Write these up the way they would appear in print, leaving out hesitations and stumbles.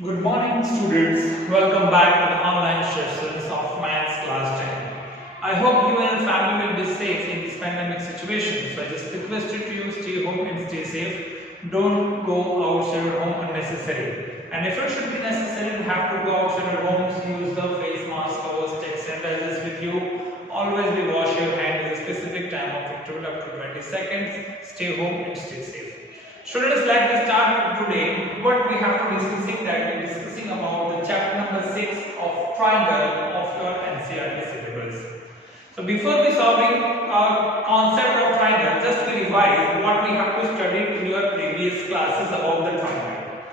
Good morning, students. Welcome back to the online sessions of Maths Class 10. I hope you and your family will be safe in this pandemic situation. So I just request you to stay home and stay safe. Don't go outside your home unnecessarily. And if it should be necessary to have to go outside your homes, use the face mask, covers, take sanitizers with you. Always be wash your hand at a specific time of interval up to 20 seconds. Stay home and stay safe. Students, let us start today. What we have to discussing that we are discussing about the chapter number 6 of triangle of your NCERT syllabus. So before we solving our concept of triangle, just to revise what we have to study in your previous classes about the triangle.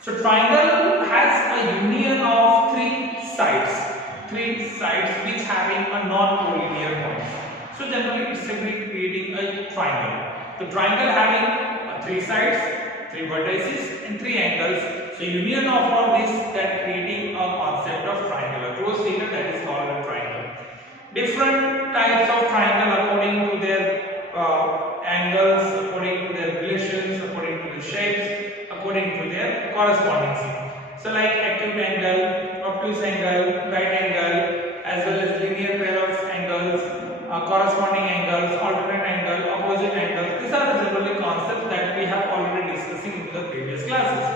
So triangle has a union of three sides which having a non-collinear points. So generally it's simply creating a triangle. The triangle having three sides, three vertices and three angles. So union of all this that creating a concept of triangle. A closed figure that is called a triangle. Different types of triangle according to their angles, according to their relations, according to the shapes, according to their corresponding. So like acute angle, obtuse angle, right angle, as well as linear pair of angles, corresponding angles, alternate angle, opposite angles. These are the generally concepts that we have already discussing in the previous classes.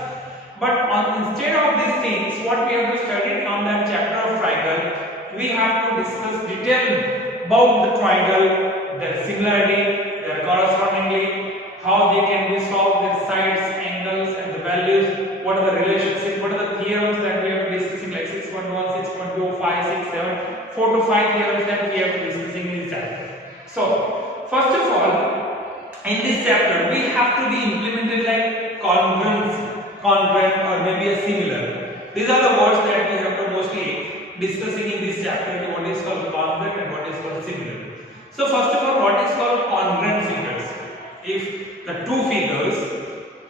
But instead of these things, what we have to study on that chapter of triangle, we have to discuss detail about the triangle, their similarity, their correspondingly, how they can be solved, their sides, angles, and the values. What are the relationships? What are the theorems that we are discussing, like 6.1, 6.2, 5, 6, 7, 4 to 5 theorems that we are discussing in this chapter. So, first of all, in this chapter, we have to be implemented like congruent, or maybe a similar. These are the words that we have to mostly discussing in this chapter. What is called congruent and what is called similar. So, first of all, what is called congruent figures? If the two figures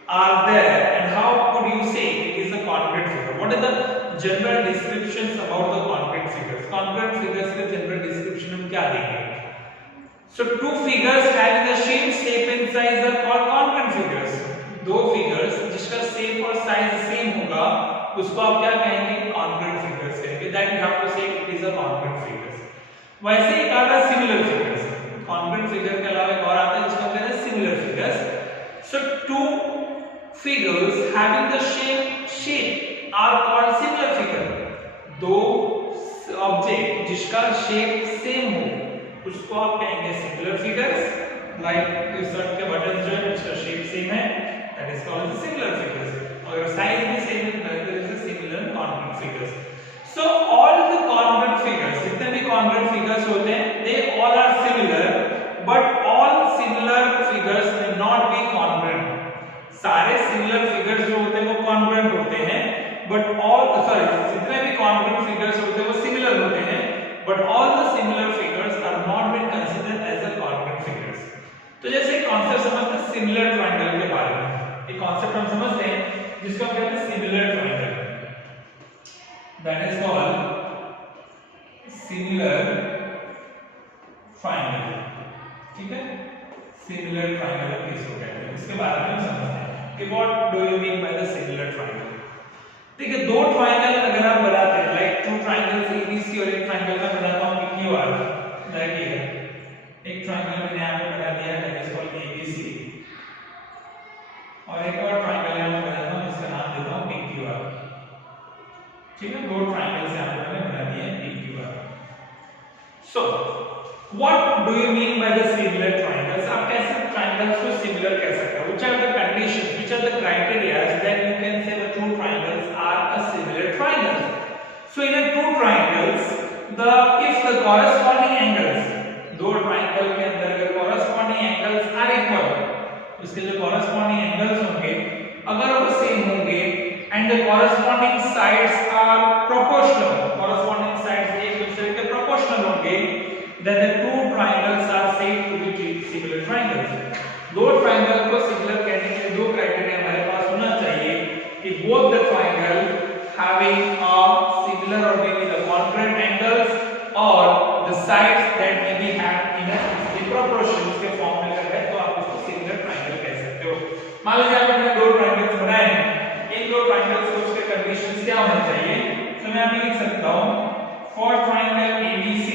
are there, and how could you say it is a congruent figure? What are the general descriptions about the congruent figures? Congruent figures के general description हम क्या देंगे? So two figures having the same shape and size are called congruent figures. दो figures जिसका shape और size same होगा, उसको आप क्या कहेंगे? Congruent figures कहेंगे. That you have to say it is a congruent figures. वैसे एक आता है similar figures. Congruent figure के अलावा एक और आता है जिसको कहते हैं similar figures. So two figures having the same shape are called similar figure. दो ऑब्जेक्ट जिसका शेप सेम हो उसको आप कहेंगे सिमिलर फिगर्स. लाइक इस शर्ट के बटन जो है उसका शेप सेम है, that is called similar figures. और साइज भी सेम है, that is similar congruent figures. So all the congruent figures, जितने भी कॉन्ग्रुएंट फिगर्स होते हैं, they all are similar, but all similar figures may not be congruent. सारे similar figures जो होते हैं वो कॉन्ग्रुएंट होते हैं, बट ऑल जितने भी कॉन्ग्रुएंट फिगर्स होते हैं वो सिमिलर होते हैं, but all the similar figures are not been considered as a congruent figures. तो जैसे कॉन्सेप्ट समझते हैं सिमिलर ट्रायंगल के बारे में, एक कॉन्सेप्ट हम समझते हैं जिसको हम कहते हैं similar triangle. That is called similar triangle. ठीक है, सिमिलर ट्रायंगल किसको कहते हैं इसके बारे में हम समझते हैं कि what do you mean by the similar triangle. देखिए, दो ट्रायंगल अगर आप बनाते हैं, लाइक टू ट्रायंगल्स एबीसी और एक ट्रायंगल का बनाता हूं क्यूआर, लाइक ये एक ट्रायंगल मैंने यहां पे बना दिया है जिसको एबीसी, और एक और ट्रायंगल यहां पे बनाता हूं जिसका नाम देता हूं पीक्यूआर. ठीक है, दो ट्रायंगल्स यहां पे मैंने बना दिए हैं PQR. So what do you mean by the similar triangles? आप कैसे ट्रायंगल्स को सिमिलर कह सकते हो? Which are the conditions, which are the criterias that you can say the two triangles are a similar triangles. So in a two triangles, if the corresponding angles, दो triangle के अंदर अगर corresponding angles are equal, उसके जो corresponding angles होंगे अगर वो same होंगे, and the corresponding sides are proportional, corresponding sides एक दूसरे के proportional होंगे, then the two triangles are said to be similar triangles. दो triangle को similar कहने के लिए दो criteria हमारे पास होना चाहिए कि both the triangle having a similar or maybe the congruent angles or the sides that may be have in a proportion के फॉर्म में अगर है तो आप इसको सिमिलर ट्रायंगल कह सकते हो. मान लीजिए आपने दो ट्रायंगल्स बनाए हैं, इन दो ट्राइंगल्स के उसके कंडीशंस क्या होने चाहिए? तो मैं यहाँ पे लिख सकता हूँ for triangle ABC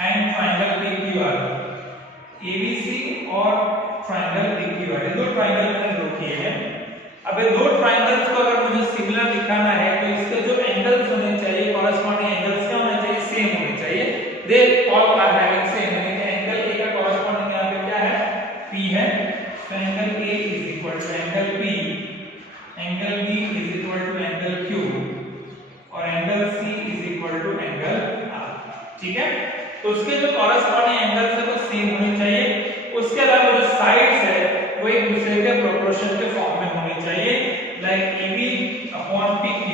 and triangle PQR, ABC और ट्राइंगल PQR, ये दो ट्राइंगल मैंने ड्रॉ किए हैं। अब ये दो ट्राइंगल्स को अगर मुझे सिमिलर दिखाना है तो इसके जो एंगल्स होने चाहिए, कॉरेस्पॉन्डिंग एंगल्स क्या होने चाहिए? सेम होने चाहिए। They all are having same, यानी कि एंगल A का कॉरेस्पॉन्डिंग यहाँ पे क्या है? P है। तो angle A is equal to angle P, angle B is equal to angle Q और angle C is equal to angle R। ठीक है, तो उसके जो कॉरेस्पॉन्डिंग एंगल्स है वो सेम होने चाहिए। उसके अलावा जो साइड्स है वो एक दूसरे के प्रोपोर्शन के फॉर्म में होनी चाहिए, like AB upon PQ,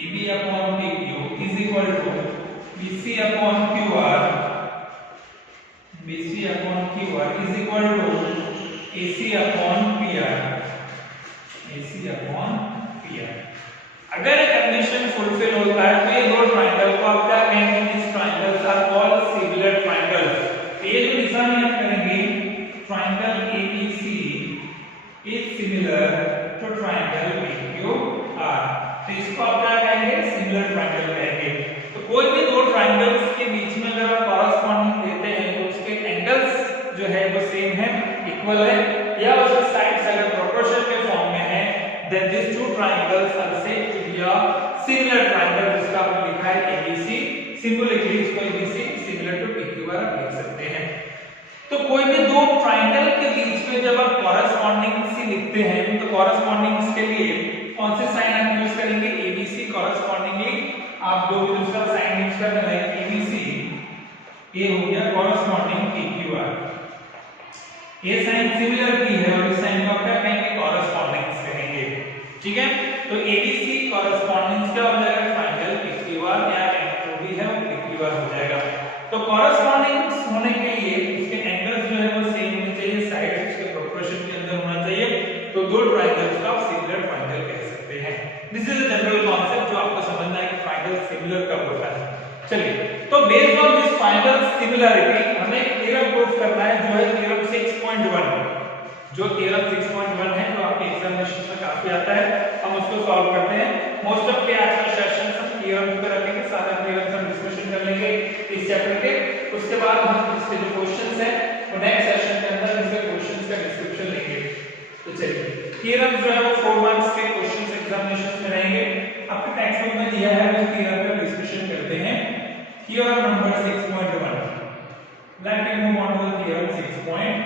AB upon PQ is equal to BC upon QR, BC upon QR is equal to AC upon PR, AC upon PR। अगर कंडीशन फुलफिल होता है तो ये दो ट्रायंगल को आप क्या कहेंगे? This triangles are called similar triangles. ये जो निशान याद करेंगे, triangle ABC is similar to triangle PQR, तो इसको आप क्या कहेंगे? सिमिलर ट्रायंगल कहेंगे। तो कोई भी दो ट्रायंगल्स के बीच में अगर आप कॉरेस्पॉन्डिंग देते हैं तो उसके एंगल्स जो है वो सेम है, इक्वल है, या उसके साइड्स अगर प्रोपोर्शन के फॉर्म में है, then these two triangles are said to be a similar triangle, जिसका आपने लिखा है ABC, सिंबॉलिकली इसको ABC similar to PQR आप लिख सकते हैं। तो कोई भी दो ट्रायंगल के बीच में जब आप कॉरेस्पॉन्डिंग लिखते हैं तो कॉरेस्पॉन्डिंग के लिए कौन से साइन आप यूज करेंगे? ABC कॉरेस्पॉन्डिंगली आप जो भी दूसरा साइन यूज कर रहे हैं ABC, ये हो गया कॉरेस्पॉन्डिंग PQR, ये साइन सिमिलर की है और इस साइन को आप क्या कहेंगे? कॉरेस्पॉन्डिंग्स कहेंगे। ठीक है, तो ABC कॉरेस्पॉन्डिंग्स क्या हो जाएगा? ट्रायंगल PQR, या जो भी है वो PQR हो जाएगा। तो कॉरेस्पॉन्डिंग्स होने के लिए उसके एंगल्स जो है वो सेम होने चाहिए, साइड्स उसके प्रोपोर्शन के अंदर होना चाहिए, तो दो ट्रायंगल्स को आप सिमिलर ट्रायंगल कह सकते हैं। This is a general concept जो आपको समझना है कि ट्रायंगल सिमिलर कब होता है। चलिए, तो based on this triangle similarity हमें थ्योरम प्रूफ करना है, जो है थ्योरम 6.1, जो थ्योरम 6.1 है, जो आपके एग्जामिनेशन में काफी आता है, हम उसको सॉल्व करते हैं। मोस्ट ऑफ के आज का सेशन हम थ्योरम पे रखेंगे, सारे थ्योरम्स हम डिस्कशन कर लेंगे इस चैप्टर के। उसके बाद हम इसके जो क्वेश्चंस हैं वो नेक्स्ट सेशन के अंदर इसके क्वेश्चंस का डिस्क्रिप्शन लेंगे। तो चलिए, थ्योरम जो है वो 4 मार्क्स के क्वेश्चंस एग्जामिनेशन में रहेंगे। आपके टेक्स्ट बुक में दिया है, उस थ्योरम पे डिस्कशन करते हैं। Theorem number 6.1, let me move on to theorem 6.1।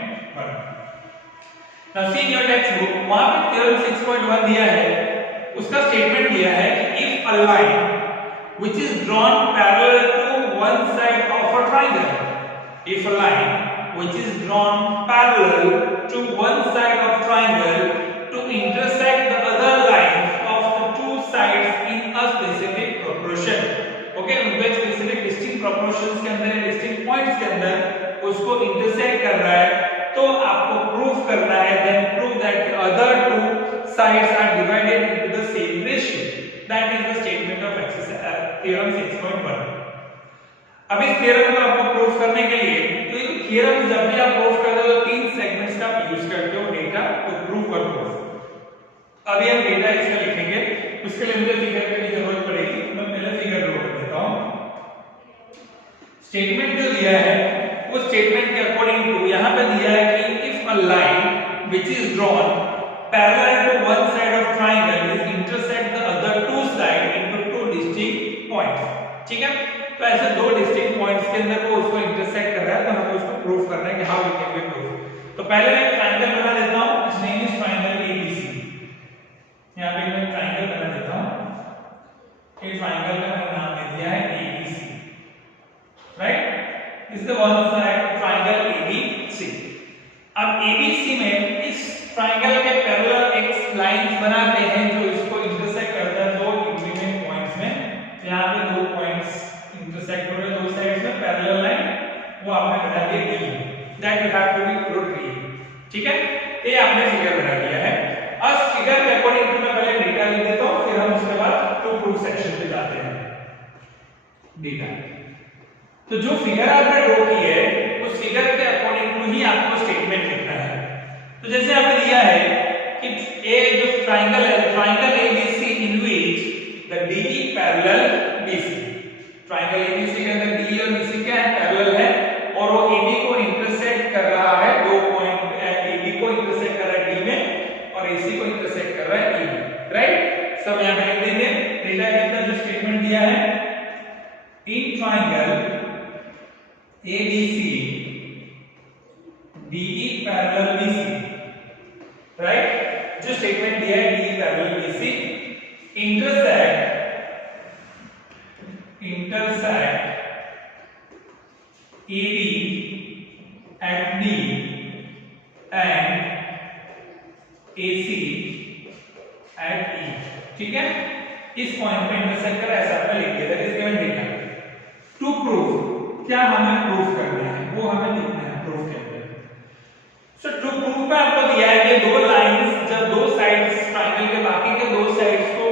Now see in your textbook, वहां पे थ्योरम 6.1 दिया है, उसका स्टेटमेंट दिया है कि if a line which is drawn parallel to one side of a triangle, if a line which is drawn parallel to one side of triangle to intersect the other lines of the two sides in a specific proportion, okay, उनके specific distinct proportions के अंदर, distinct points के अंदर उसको intersect कर रहा है, तो आपको प्रूफ करना है, then prove that the other two sides are divided into the same ratio. That is the statement of theorem 6.1. अब इस थ्योरम को आपको प्रूफ करने के लिए, तो ये थ्योरम जब भी आप प्रूफ करते हो तो 3 सेगमेंट्स का यूज करते हो, डेटा तो प्रूफ और प्रूफ। अभी हम डेटा इसका लिखेंगे, उसके लिए मुझे फिगर करने की जरूरत पड़ेगी, मैं पहले फिगर ड्रॉ कर देता हूं। स्टेटमेंट जो दिया है उस स्टेटमेंट के अकॉर्डिंग टू यहाँ पे दिया है कि if a line which is drawn parallel to one side of triangle is intersect the other two sides into two distinct points, ठीक है, तो ऐसे दो distinct points के अंदर वो उसको intersect कर रहा है, तो हमें उसको प्रूफ करना है कि how we can be proof। तो पहले मैं ट्रायंगल बना देता हूँ, its name is triangle ABC। यहाँ पे मैं ट्रायंगल बना देता हूँ, ये ट्रायंगल का मैंने नाम दे दिया है ABC, right? This is the one side triangle ABC। अब ABC में इस ट्रायंगल के पैरेलल एक लाइंस बनाते हैं जो इसको इंटरसेक्ट करता है दो इंक्रीमेंट पॉइंट्स में। तो यहाँ पे दो पॉइंट्स इंटरसेक्ट हो रहे हैं दो साइड्स में, पैरेलल लाइन वो आपने बना दिया D, that you have to be prove D, ठीक है? ये आपने फिगर बना दिया है। अब फिगर के अकॉर्डिंग टू मैं पहले डेटा लिख देता हूँ, फिर हम उसके बाद टू प्रूफ सेक्शन पे जाते हैं। डेटा, तो जो फिगर आपने ड्रॉ की है उस फिगर के अकॉर्डिंग टू ही आपको स्टेटमेंट लिखना है। तो जैसे आपने दिया है पैरेलल BC। ट्रायंगल ABC के अंदर DE और BC क्या है, पैरेलल है, और वो AB को इंटरसेक्ट कर रहा है, दो पॉइंट AB को इंटरसेक्ट कर रहा है D में और AC को इंटरसेक्ट कर रहा है E में, राइट। सब यहां पे लिख देंगे। डेटा के अंदर जो स्टेटमेंट दिया है, in triangle ABC DE parallel BC, right. जो स्टेटमेंट दिया है DE parallel BC, intersect AB at D and AC at E, ठीक है। इस पॉइंट पे इंटरसेक्ट कर ऐसा आपने लिख दिया, that is given data. To prove, क्या हमें प्रूफ करना है वो हमें लिखना है प्रूफ के अंदर। सो टू प्रूफ में आपको दिया है कि दो लाइंस जब दो साइड्स ट्रायंगल के बाकी के दो साइड्स को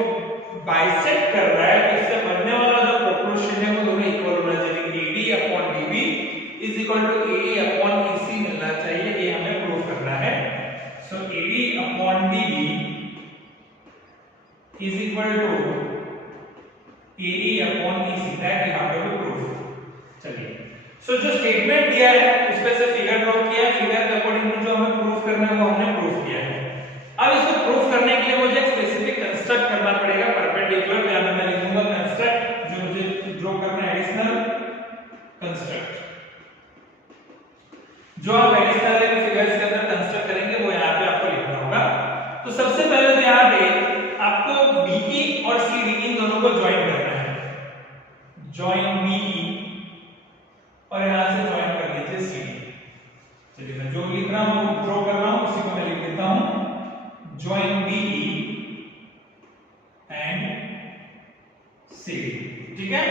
बाइसेक्ट कर रहा है तो इससे बनने वाला जो प्रोपोर्शन है वो दोनों इक्वल होना चाहिए। AD upon DB is equal to AE upon EC मिलना चाहिए, ये हमें प्रूफ करना है। So AD upon DB is equal to AE upon EC, that यहां पे भी प्रूफ। चलिए, सो जो स्टेटमेंट दिया है उस पे से फिगर ड्रॉ किया है, फिगर के अकॉर्डिंग जो हमें प्रूफ करना है वो हमने प्रूफ किया है। अब इसको प्रूफ करने के लिए मुझे एक स्पेसिफिक कंस्ट्रक्ट करना पड़ेगा, परपेंडिकुलर, यहां पे मैं लिखूंगा कंस्ट्रक्ट, जो मुझे ड्रॉ करना है एडिशनल कंस्ट्रक्ट। जो आप एडिशनल फिगर्स के अंदर कंस्ट्रक्ट करेंगे वो यहां पे आपको लिखना होगा। तो सबसे पहले तो यहां पे आपको BE और CD इन दोनों को ज्वाइन करना है, ज्वाइन BE और यहां से ज्वाइन कर लीजिए CD। चलिए, मैं जो लिख रहा हूं ड्रॉ कर रहा हूं उसी को मैं लिख देता हूं, ज्वाइन BE एंड CD, ठीक है।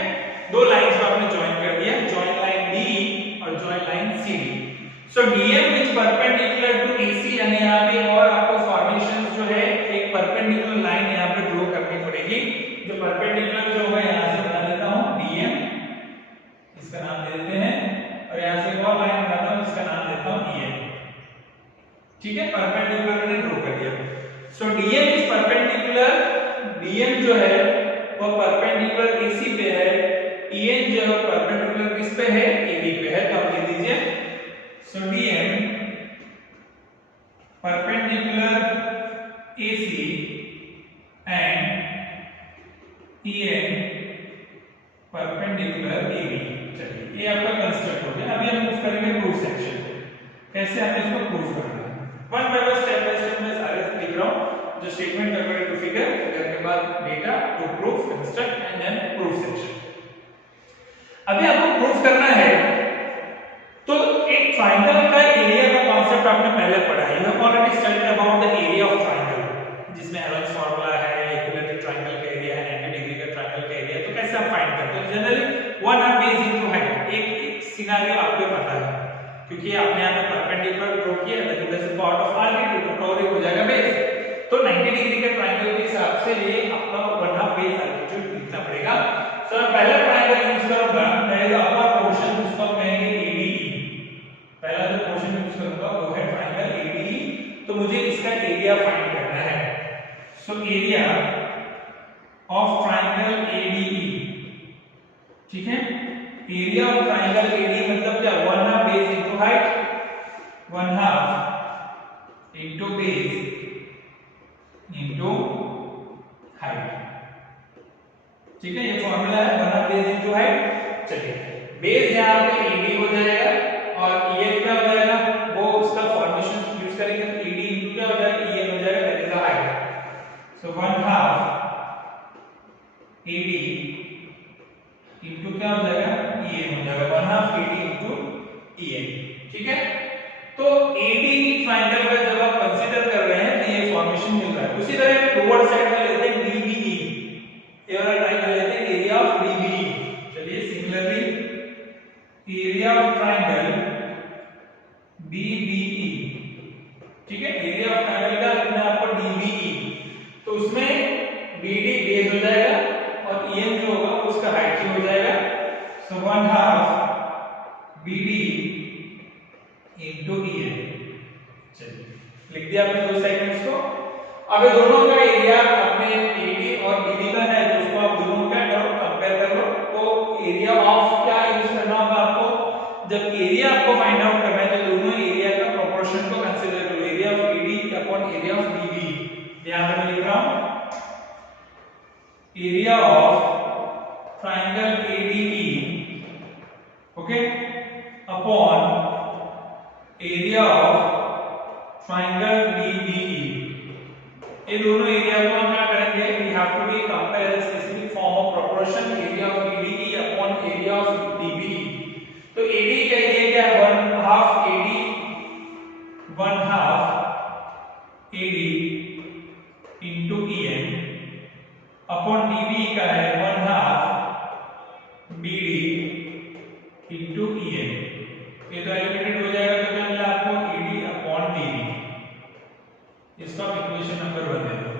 दो लाइंस को आपने ज्वाइन कर दिया, ज्वाइन लाइन BE और join line CD। So DM is perpendicular to AC, यानी यहां पे और आपको फॉर्मेशंस जो है एक परपेंडिकुलर लाइन यहां पे ड्रॉ करनी पड़ेगी। जो परपेंडिकुलर जो होगा यहां से बना देता हूं DM, इसका नाम दे देते हैं, और यहां से एक और लाइन बनाता हूं इसका नाम देता हूं EN, ठीक है। परपेंडिकुलर मैंने ड्रॉ कर दिया। सो DM इज परपेंडिकुलर, DM जो है वो परपेंडिकुलर AC पे है, EN जो है परपेंडिकुलर किस पे है, AB पे है। तो आप लिख दीजिए, so DM perpendicular AC and EN perpendicular AB। चलिए, ये आपका कंस्ट्रक्ट हो गया। अभी हम मूव करेंगे प्रूफ सेक्शन पे, कैसे हमें इसको प्रूफ करना है। One by one, step by step मैं सारे लिख रहा हूं। जो statement according to figure, figure के बाद data, to proof, construct and then proof section. अभी आपको प्रूफ करना है तो एक ट्रायंगल का एरिया का कांसेप्ट आपने पहले पढ़ा है, you have already studied about the area of triangle, जिसमें हेल्म्स फार्मूला है, इक्विलेटरल ट्रायंगल का एरिया है, 90 डिग्री का ट्रायंगल का एरिया। तो कैसे आप फाइंड करते हैं? जनरली 1/2 बेस इनटू हाइट, एक सिनेरियो आपको पता है क्योंकि आपने यहां पे परपेंडिकुलर ड्रॉ किया, that is the part of altitude, तो और हो जाएगा बेस। तो 90 डिग्री के ट्रायंगल के हिसाब से ये आपका 1/2 बेस आल्टीट्यूड लिखना पड़ेगा। सो मैं पहला ट्रायंगल यूज करूंगा, दैट इज अपर पोर्शन, जिसको हम कहेंगे ADE। पहला जो पोर्शन यूज करूंगा वो है ट्रायंगल ADE। तो मुझे इसका एरिया फाइंड करना है। सो एरिया ऑफ ट्रायंगल ADE, ठीक है। एरिया ऑफ ट्रायंगल ADE मतलब क्या, 1/2 base into height, 1/2 into base into height, ठीक है। ये फार्मूला है 1/2 बेस इनटू हाइट। चलिए, बेस यहां पे AD हो जाएगा और EN क्या हो जाएगा, वो उसका फॉर्मेशन यूज करेंगे तो AD इनटू क्या हो जाएगा, EN हो जाएगा, that is the height. So 1/2 AD into क्या हो जाएगा, EN हो जाएगा, 1/2 AD इनटू EN, ठीक है। तो AD ट्रायंगल का जब आप कंसीडर कर रहे हैं तो ये फॉर्मेशन मिल रहा है। उसी तरह लोअर साइड में लेते हैं DBE, ये वाला ट्रायंगल लेते हैं एरिया ऑफ DBE। चलिए, similarly area of triangle DBE, ठीक है। एरिया ऑफ ट्रायंगल का लिखना है आपको DBE, तो उसमें BD बेस हो जाएगा और EN जो होगा उसका हाइट ही हो जाएगा। सो 1/2 BD इनटू EN। चलिए, लिख दिया आपने दो सेगमेंट्स को। अब ये दोनों का एरिया अपने एडी और बीडी का है, तो उसको आप दोनों का करो, कंपेयर कर लो। तो एरिया ऑफ क्या यूज करना होगा आपको, जब एरिया आपको फाइंड आउट करना है तो दोनों एरिया का प्रोपोर्शन को कंसीडर करो, area of AD upon area of BD. यहां पे मैं लिख रहा हूं area of triangle ADE, okay, upon area of triangle BDE. ये दोनों एरिया को हम क्या करेंगे, we have to be compare the specific form of proportion area of ADE upon area of DBE. तो एडी का एरिया क्या है, 1/2 AD, 1/2 AD into EN upon DB का है 1/2 बीडी इनटू ईएन। ये तो एलिमिनेटेड हो जाएगा, तो क्या मिला आपको एडी अपॉन डीबी। इसका इक्वेशन नंबर 1 दे दो।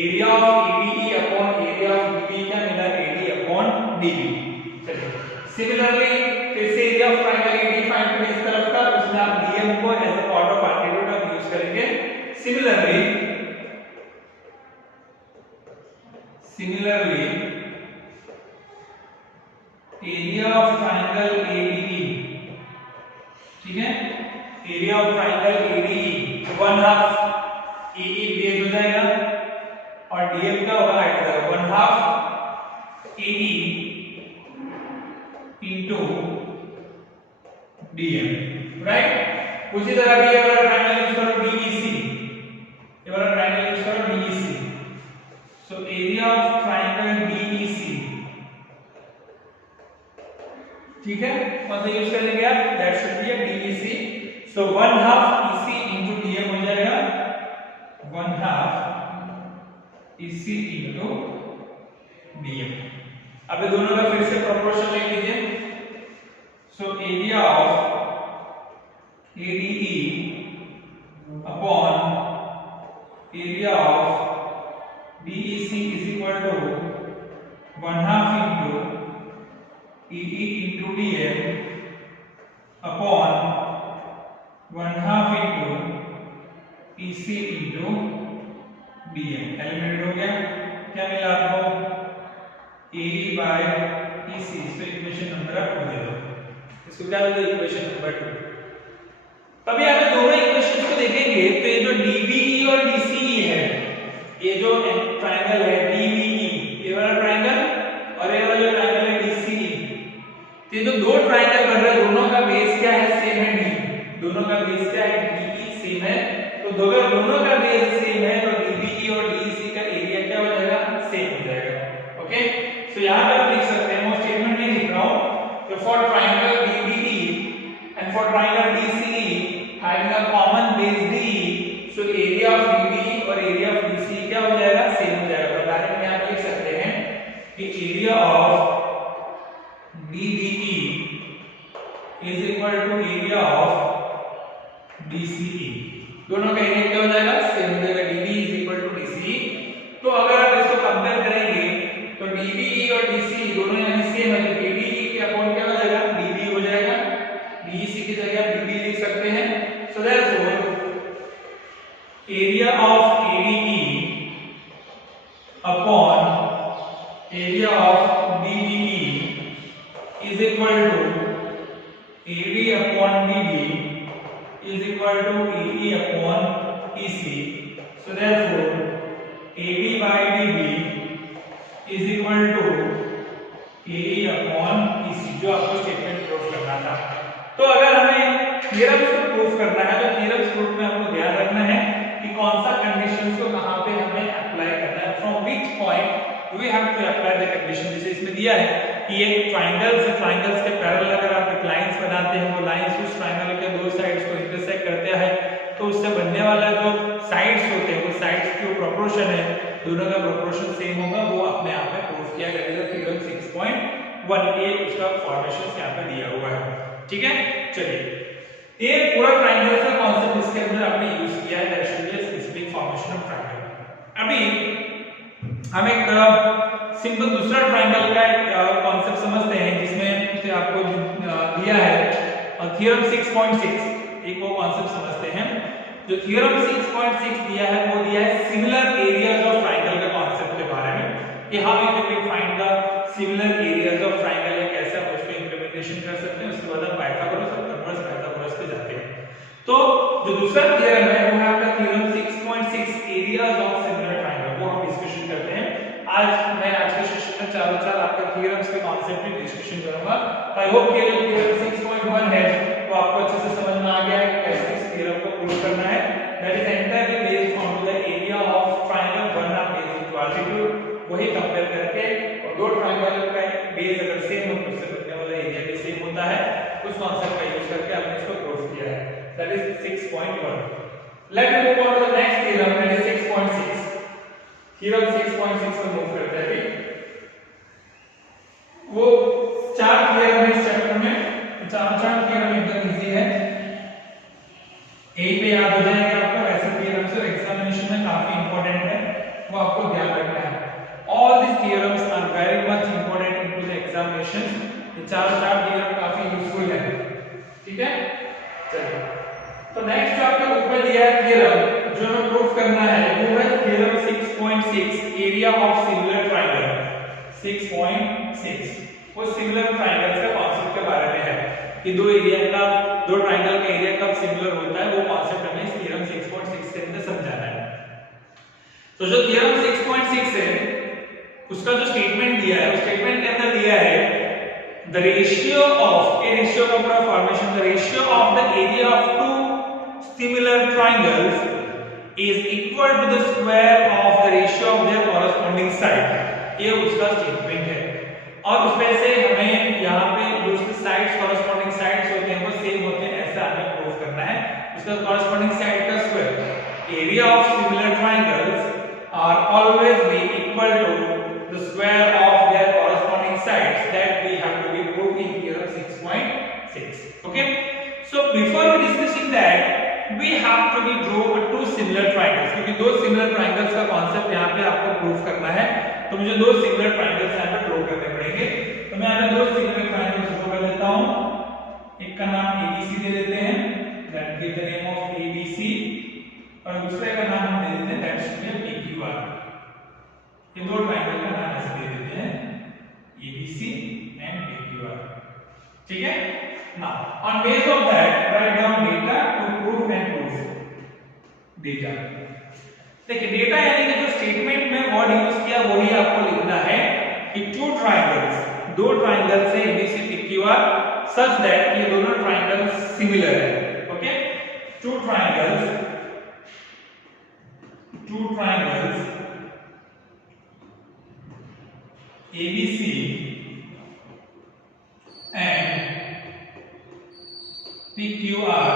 Area of ADE upon area of DB क्या मिला, एडी अपॉन डीबी। चलिए सिमिलरली फिर से area of triangle AD find करें इस तरफ का, उसमें आप डीएम को as a part of altitude आप यूज करेंगे। Similarly area of triangle ADE, ठीक है, area of triangle ADE 1/2 EE base हो जाएगा और DM का होगा हाइट का 1/2 EE इनटू DM, राइट। उसी तरह भी ये वाला ट्रायंगल यूज करो DEC, ये वाला ट्रायंगल यूज करो DEC। So area of triangle DEC, ठीक है, कौन सा यूज करेंगे आप, that should be DEC। So 1/2 EC into DM हो जाएगा 1/2 EC इनटू DM। अब ये दोनों का फिर से प्रोपोर्शन ले लीजिए। So area of ADE upon area of DEC is equal to 1/2 into EE into DM upon 1/2 into EC into DM। Eliminate हो गया, क्या मिला आपको, AE बाय EC। इसको इक्वेशन नंबर 2 दे दो, इसको क्या बोलते हैं, इक्वेशन नंबर 2। तभी आप दोनों इक्वेशंस को देखेंगे तो ये जो DBE और DCE है, ये जो ट्रायंगल है DBE, ये वाला ट्रायंगल और ये वाला जो ट्रायंगल है DCE, तो ये जो दो ट्रायंगल बन रहे हैं दोनों का बेस क्या है, सेम है D। दोनों का बेस क्या है, DE सेम है। तो दोनों का बेस सेम है तो DBE और DEC का एरिया क्या हो जाएगा, सेम हो जाएगा। ओके, सो यहां पे आप लिख सकते हैं, मैं स्टेटमेंट नहीं लिख रहा हूं, तो for triangle DBE and for triangle DCE having a common base DE, so area of DBE और area of DCE क्या हो जाएगा, सेम हो जाएगा। तो डायरेक्ट में आप लिख सकते हैं कि area of DBE is equal to area of DCE। दोनों का एरिया क्या हो जाएगा, सेम हो जाएगा, DB is equal to DCE। तो अगर आप इसको कंपेयर करेंगे तो DBE और DCE दोनों यानी सेम है, तो ADE के अपॉन क्या हो जाएगा, DB हो जाएगा। DEC की जगह आप DB लिख सकते हैं। सो therefore area of ADE upon area of DBE is equal to AD upon DB is equal to AE upon EC. So therefore AD by DB is equal to AE upon EC, जो आपको statement proof करना था। तो अगर हमें theorems को proof करना है तो थ्योरम्स प्रूफ में हमको ध्यान रखना है कि कौन सा कंडीशंस को कहां पे हमें अप्लाई करना है, from which point we have to apply the condition. जैसे इसमें दिया है कि एक ट्रायंगल्स के पैरेलल अगर आप एक लाइंस बनाते हैं, वो लाइंस उस ट्रायंगल के दो साइड्स को इंटरसेक्ट करते हैं, तो उससे बनने वाला जो साइड्स होते हैं वो साइड्स की जो प्रोपोर्शन है दोनों का प्रोपोर्शन सेम होगा, वो अपने आप में प्रूफ किया गया है। थ्योरम 6.1 उसका फॉर्मेशन यहाँ पे दिया हुआ है, ठीक है। चलिए ये पूरा ट्रायंगल का कांसेप्ट इसके अंदर आपने यूज किया है, that should be a specific formation of triangle. अभी हम एक सिंपल दूसरा ट्रायंगल का कांसेप्ट समझते हैं जिसमें आपको दिया है थ्योरम 6.6, एक वो कांसेप्ट समझते हैं जो थ्योरम 6.6 दिया है वो दिया है सिमिलर एरियाज ऑफ ट्रायंगल के कॉन्सेप्ट के बारे में कि how you can find the similar areas of triangle, या कैसे आप उसको इंप्लीमेंटेशन कर सकते हैं। उसके बाद हम पाइथागोरस और कन्वर्स पाइथागोरस पे जाते हैं। तो जो दूसरा थ्योरम है वो है आपका theorem 6.6 areas of similar triangle, वो हम डिस्कशन करते हैं। मैं आज के सेशन में चारों आपके थ्योरम्स के कॉन्सेप्ट की डिस्कशन करूंगा। आई होप कि थ्योरम 6.1 है वो आपको अच्छे से समझ में आ गया है कैसे इस थ्योरम को प्रूव करना है। That is entirely based on the area of triangle one of basic altitude, वही कंपेयर करके, और दो ट्रायंगल का बेस अगर सेम हो तो उससे बनने वाला एरिया भी सेम होता है, उस कांसेप्ट का यूज करके हमने इसको प्रूव किया है। That is 6.1। Let me move on to the next theorem, that is 6.6। Theorem 6.6 को मूव करते हैं। वो चार थ्योरम है इस चैप्टर में, चार थ्योरम एकदम इजी है, एक पे याद हो जाएगा आपको। ऐसे थ्योरम से एग्जामिनेशन में काफी इंपॉर्टेंट है, वो आपको ध्यान रखना है। All this theorems are very much important into the examination. ये चार थ्योरम काफी यूजफुल है, ठीक है। चलिए, तो नेक्स्ट जो आपके बुक में दिया है थ्योरम जो हमें प्रूफ करना है वो है theorem 6.6 area of similar triangle. 6.6 वो सिमिलर ट्रायंगल्स का कॉन्सेप्ट के बारे में है कि दो ट्रायंगल का एरिया कब सिमिलर होता है, वो कॉन्सेप्ट हमें इस थ्योरम 6.6 के अंदर समझाना है। तो जो थ्योरम 6.6 है उसका जो स्टेटमेंट दिया है, उस स्टेटमेंट के अंदर दिया है the ratio of a ratio का पूरा formation, the ratio of the area of two similar triangles is equal to the square of the ratio of their corresponding side। ये उसका स्टेटमेंट है, और उसमें से हमें यहाँ पे जो उसके साइड्स corresponding sides होते हैं वो सेम होते हैं, ऐसा हमें प्रूव करना है। उसका corresponding side का square, area of similar triangles are always be equal to the square of their corresponding sides, that we have to be proved in theorem 6.6। okay, so before we discussing that we have to be draw two similar triangles, क्योंकि दो similar triangles का concept यहाँ पे आपको prove करना है। तो मुझे दो similar triangles यहाँ पे ड्रॉ करने पड़ेंगे। तो मैं यहाँ पे दो similar triangles ड्रॉ कर लेता हूँ। एक का नाम ABC दे देते हैं, that give the name of ABC, और दूसरे का नाम हम दे देते हैं that should be PQR। ये दो ट्रायंगल का नाम ऐसे दे देते हैं ABC and PQR, ठीक है। Now, on base of that, write down data to prove and prove data। देखिए डेटा यानी कि जो स्टेटमेंट में वर्ड यूज किया वही आपको लिखना है कि टू ट्रायंगल्स, दो ट्रायंगल्स है ABC PQR such that ये दोनों ट्रायंगल्स सिमिलर है। Okay, two triangles ABC and PQR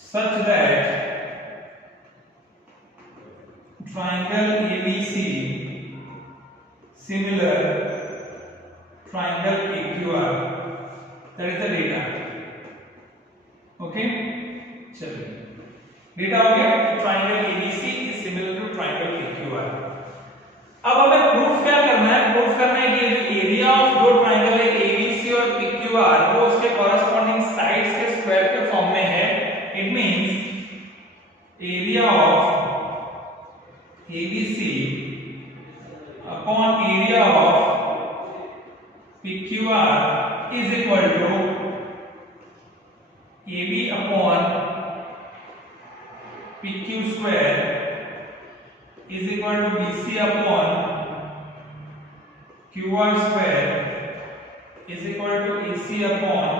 such that triangle ABC similar triangle PQR, that is the data। okay, चलिए डेटा हो गया, triangle ABC is similar to triangle PQR। अब हमें proof क्या करना है? प्रूफ करना है कि जो एरिया ऑफ दो ट्रायंगल है ABC और PQR वो उसके कॉरेस्पॉन्डिंग साइड्स के स्क्वायर के फॉर्म में है। It means area of ABC upon area of PQR is equal to AB upon PQ square is equal to BC upon QR square is equal to AC upon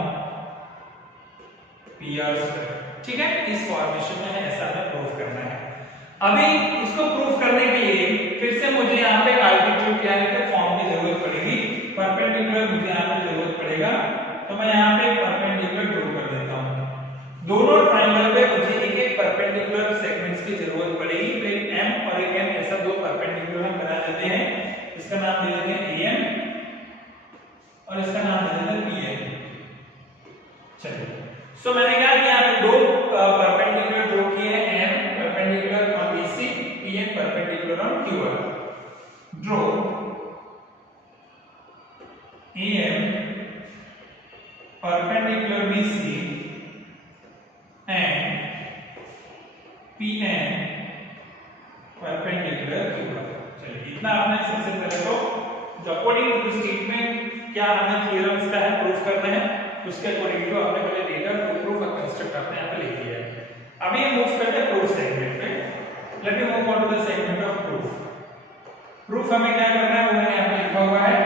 PR square। ठीक है, इस formation में है, ऐसा हमें proof करना है। अभी इसको प्रूफ करने के लिए फिर से मुझे यहाँ पे अल्टीट्यूड यानी कि फॉर्म की जरूरत पड़ेगी, परपेंडिकुलर मुझे यहाँ पे जरूरत पड़ेगा। तो मैं यहाँ पे परपेंडिकुलर ड्रॉ कर देता हूँ। दोनों ट्रायंगल पे मुझे एक एक परपेंडिकुलर सेगमेंट्स की जरूरत पड़ेगी, तो एक M और एक N ऐसा दो परपेंडिकुलर हम बना लेते हैं। इसका नाम दे देते हैं AM और इसका नाम दे देते हैं PM। चलिए, सो मैंने क्या किया, यहाँ पे दो परपेंडिकुलर ड्रॉ किए हैं, M perpendicular on BC, PM perpendicular on QR। Draw AM perpendicular BC and PN perpendicular QR। चलिए इतना आपने सबसे पहले तो जो अकॉर्डिंग टू स्टेटमेंट क्या हमें थ्योरम इसका है प्रूफ करना है, उसके अकॉर्डिंग टू आपने पहले डेटा टू प्रूफ और कंस्ट्रक्ट आपने यहाँ पे लिख दिया है। अभी हम मूव करते हैं प्रूफ सेगमेंट पे। Let me move on to the segment of proof. Proof हमें क्या करना है वो मैंने यहाँ पे लिखा हुआ है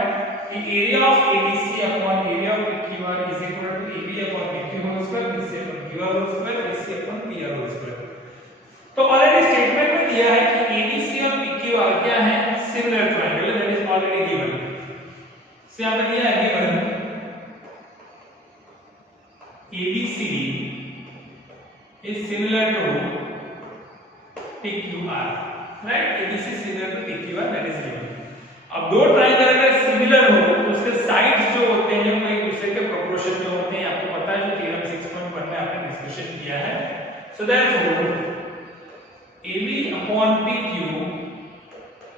कि area of ABC upon area of PQR is equal to AB upon PQ whole square BC upon QR whole square AC upon PR whole square. तो ऑलरेडी स्टेटमेंट में दिया है कि ABC और PQR क्या है, similar triangle, that is already given. से यहाँ पे दिया है given ABCD is similar to PQR, right? ABC similar to PQR, that is given। अब दो ट्रायंगल अगर सिमिलर हो तो उसके साइड्स जो होते हैं वो एक दूसरे के प्रोपोर्शन में होते हैं। आपको पता है जो थ्योरम 6.1 में आपने डिस्कशन किया है। सो therefore AB upon PQ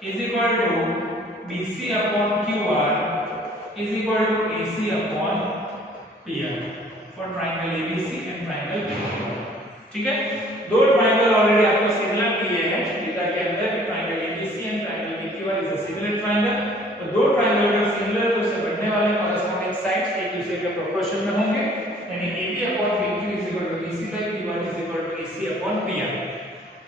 is equal to BC upon QR is equal to AC upon PR for triangle ABC and triangle PQ। ठीक है, दो ट्रायंगल ऑलरेडी आपको सिमिलर दिए हैं डेटा के अंदर, triangle ABC and triangle PQR is a similar triangle. तो दो ट्रायंगल अगर सिमिलर तो उससे बनने वाले कॉरस्पॉन्डिंग साइड्स एक दूसरे के प्रोपोर्शन में होंगे, यानी AB upon PQ is equal to BC by QR is equal to AC upon PR।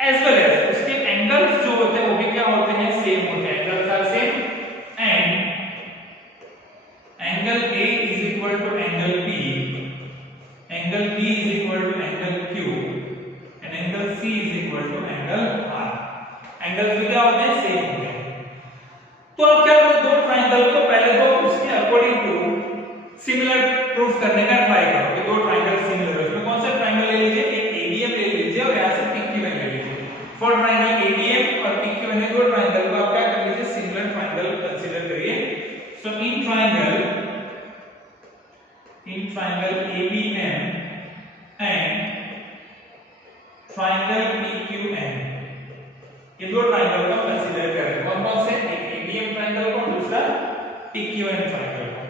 As well as उसके एंगल्स जो होते हैं वो भी क्या होते हैं, सेम होते हैं, angles are same and angle A is equal to angle B, angle B is equal to angle Q and angle C is equal to angle R। Angles भी क्या होते हैं, सेम होते हैं। तो अब क्या करो, दो ट्रायंगल को पहले तो उसके अकॉर्डिंग टू सिमिलर प्रूफ करने का ट्राई करो कि दो ट्रायंगल सिमिलर है। उसमें कौन सा ट्रायंगल ले लीजिए, एक ABM ले लीजिए और यहां से PQN ले लीजिए। फॉर ट्रायंगल ABM और PQN है दो ट्रायंगल को आप क्या कर लीजिए, सिमिलर ट्रायंगल कंसीडर करिए। So in triangle ABM and triangle PQN, ये दो ट्रायंगल को कंसीडर कर रहे हैं। कौन कौन से, एक ABM ट्रायंगल को, दूसरा PQN ट्रायंगल को।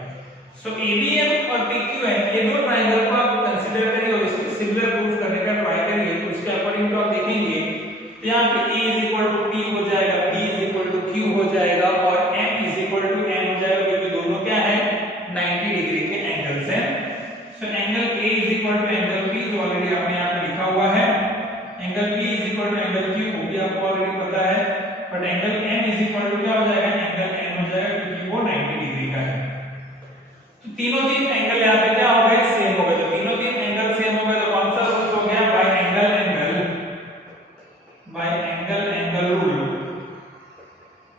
सो ABM और PQN ये दो ट्रायंगल को आप कंसीडर करिए और इसको सिमिलर प्रूफ करने का ट्राई करिए। तो उसके अकॉर्डिंग टू आप देखेंगे तो यहाँ पे A is equal to P हो जाएगा, B is equal to Q हो जाएगा और M is equal to N हो जाएगा, क्योंकि दोनों क्या है, 90 डिग्री के एंगल्स हैं। So angle A is equal to angle P जो ऑलरेडी आपने यहाँ पे लिखा हुआ है, angle B is equal to angle Q वो भी आपको ऑलरेडी पता है, but angle M is equal to क्या हो जाएगा, एंगल N हो जाएगा, क्योंकि वो 90 डिग्री का है। तो तीनों तीन एंगल यहाँ पे क्या हो गए, सेम हो गए। तो तीनों तीन एंगल सेम हो गए तो कौन सा रूल हो गया, बाय एंगल रूल।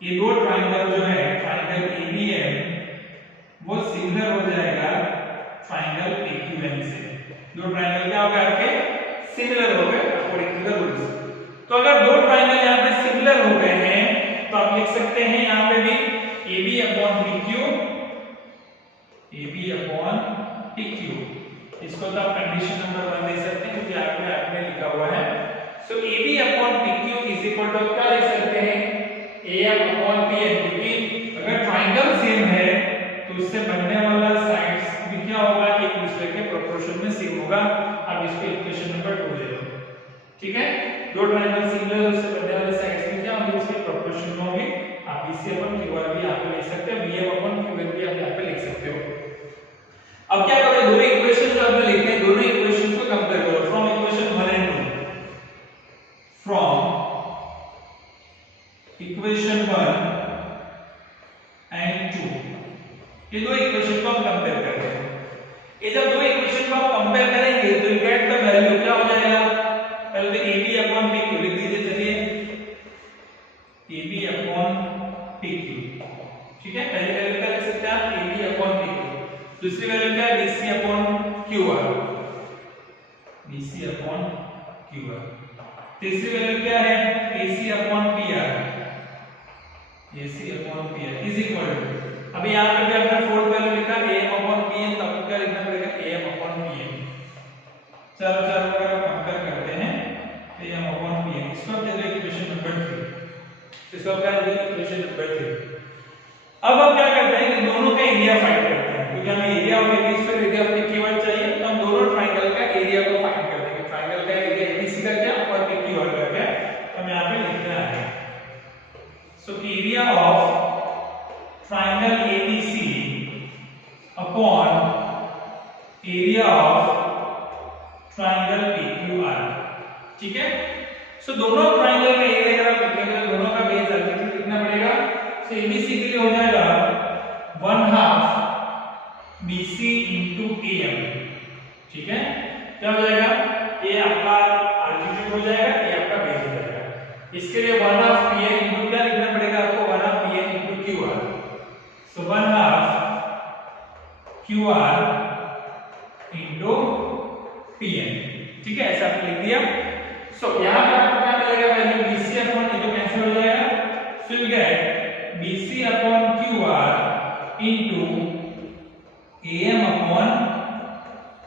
ये दो ट्रायंगल जो है, ट्रायंगल ABM वो सिमिलर हो जाएगा ट्रायंगल PQN से। दो ट्रायंगल क्या हो गए आपके, सिमिलर हो गए अकॉर्डिंग टू द रूल्स। तो अगर दो ट्रायंगल यहाँ पे सिमिलर हो गए हैं तो आप लिख सकते हैं यहाँ पे भी AB upon PQ, इसको तो आप कंडीशन नंबर 1 दे सकते हैं क्योंकि आपने लिखा हुआ है। So AB upon PQ is equal to क्या लिख सकते हैं, AM upon PN, क्योंकि अगर ट्रायंगल सेम है तो उससे बनने वाला साइड्स भी क्या होगा, एक दूसरे के प्रोपोर्शन में सेम होगा। अब इसको इक्वेशन नंबर 2 ले लो, ठीक है। दो ट्रायंगल सिमिलर है, उससे बनने वाले साइड्स भी क्या होंगे, उसके प्रोपोर्शन में होंगे। आप BC upon QR भी यहाँ पे लिख सकते हो, BM upon QN भी आप यहाँ पे लिख सकते हो। अब क्या करोगे, दोनों इक्वेशन जो आपने लिखे हैं दोनों इक्वेशन को कंपेयर करो from equation 1 and 2। From equation 1 and 2 ये दो इक्वेशन को हम कंपेयर करते हैं। ये जब दो इक्वेशन को आप कंपेयर करेंगे तो यू गेट द वैल्यू क्या हो जाएगा, पहले तो AB अपॉन PQ लिख दीजिए। चलिए AB अपॉन PQ, ठीक है, पहली वैल्यू क्या लिख सकते हैं आप, AB अपॉन PQ। दूसरी वैल्यू क्या है, BC upon QR, BC upon QR। तीसरी वैल्यू क्या है, AC upon PR, AC upon PR is equal to, अभी यहाँ पे भी आपने फोर्थ वैल्यू लिखा AM अपॉन PM, तो आपको क्या लिखना पड़ेगा, AM अपॉन PM। चलो अगर कंपेयर करते हैं AM अपॉन PM, इसको आप दे दो इक्वेशन नंबर 3, इसको आप क्या दे दो इक्वेशन नंबर 3। अब हम क्या करते हैं कि दोनों का एरिया फाइंड करते हैं, क्योंकि हमें एरिया ऑफ ABC और एरिया ऑफ PQR चाहिए। तो हम दोनों ट्रायंगल का एरिया को फाइंड करते हैं, ट्रायंगल का एरिया ABC का क्या और PQR का हमें यहाँ पे लिखना है। सो area of triangle ABC upon area of triangle PQR, ठीक है। सो दोनों ट्राइंगल का एरिया अगर आप लिखेंगे तो दोनों का बेस अल्टीट्यूड कितना पड़ेगा। सो एबीसी के लिए हो जाएगा 1/2 बीसी इंटू एम, ठीक है। क्या हो जाएगा, ये आपका अल्टीट्यूड हो जाएगा, ये आपका बेस हो जाएगा। इसके लिए 1/2 पीएम इंटू क्या लिखना पड़ेगा आपको, 1/2 पीएम इंटू क्यूआर। सो 1/2 क्यूआर इंटू पीएम, ठीक है, ऐसा आपने लिख दिया। सो यहाँ पे आपको क्या मिलेगा, वैल्यू बीसी अपॉन ये तो कैंसिल हो जाएगा। So you get BC upon QR into M upon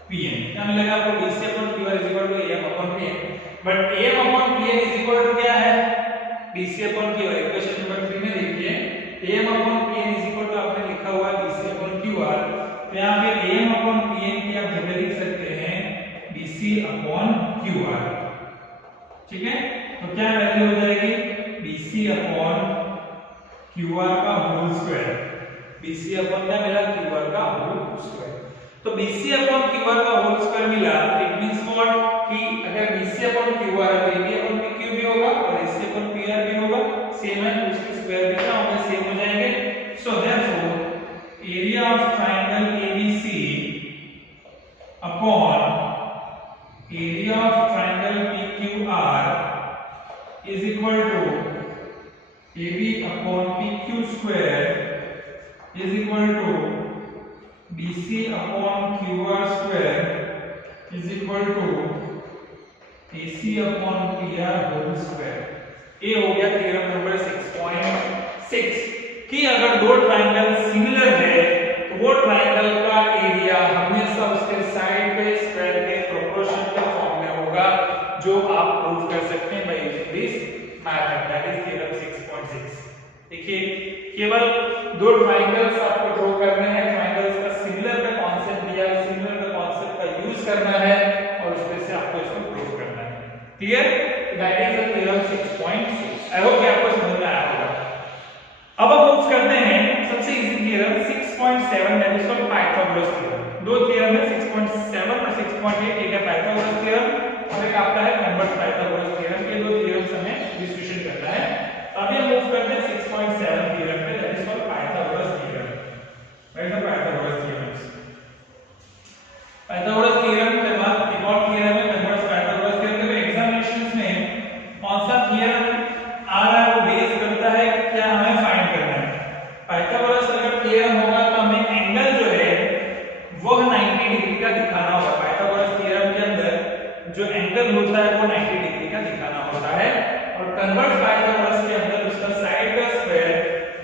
PM. क्या मिलेगा आपको, BC upon QR is equal to M upon PM. But M upon PM is equal to क्या है, BC upon QR. Equation number 3 में देखिए एम upon PM is equal टू आपने लिखा हुआ है बीसी अपॉन क्यूआर, तो यहाँ पे एम अपॉन पीएम की आप जगह लिख सकते हैं बीसी अपॉन क्यूआर, ठीक है। तो क्या वैल्यू हो जाएगी, बीसी अपॉन क्यूआर का होल स्क्वायर। बीसी अपॉन क्या मिला, क्यूआर का होल स्क्वायर। तो BC अपॉन क्यूआर का होल स्क्वायर मिला, इट मींस व्हाट कि अगर BC अपॉन क्यूआर है तो AB अपॉन PQ भी होगा और AC अपॉन PR भी होगा, सेम है, तो उसके स्क्वायर भी क्या होंगे, सेम हो जाएंगे। So therefore area of triangle ABC upon area of triangle PQR is equal to AB upon PQ square is equal to BC upon QR square is equal to AC upon PR whole square. ये हो गया theorem number 6.6 कि अगर दो triangle similar है तो वो triangle का एरिया हमेशा उसके साइड पे स्क्वायर के प्रोपोर्शन के फॉर्म में होगा, जो आप प्रूव कर सकते हैं by using this method, that is theorem 6.6। देखिए केवल दो ट्रायंगल्स आपको ड्रॉ करने हैं, ट्रायंगल्स का सिमिलर का कांसेप्ट दिया है, सिमिलर का कांसेप्ट का यूज करना है और उसमें से आपको इसको प्रूव करना है। Clear, that is the theorem 6.6। I hope कि आपको समझ में आया होगा। अब हम प्रूव करते हैं सबसे easy theorem 6.7 that is called Pythagoras theorem. दो थ्योरम है 6.7 और 6.8, एक है पाइथागोरस थ्योरम और एक आपका है कन्वर्स पाइथागोरस थ्योरम। ये दो थ्योरम्स हमें डिस्कशन करना है। अभी हम मूव करते हैं 6.7 थ्योरम पे, that is called Pythagoras theorem. What is the Pythagoras theorem? Pythagoras theorem के बाद एक और थ्योरम है कन्वर्स पाइथागोरस थ्योरम। के एग्जामिनेशंस में कौन सा थ्योरम आ रहा है वो बेस करता है क्या हमें फाइंड करना है। पाइथागोरस अगर थ्योरम होगा तो हमें एंगल जो है वो 90 डिग्री का दिखाना होगा। पाइथागोरस थ्योरम के अंदर जो एंगल होता है वो 90 डिग्री का दिखाना होता है और कन्वर्स पाइथागोरस के अंदर उसका साइड का स्क्वायर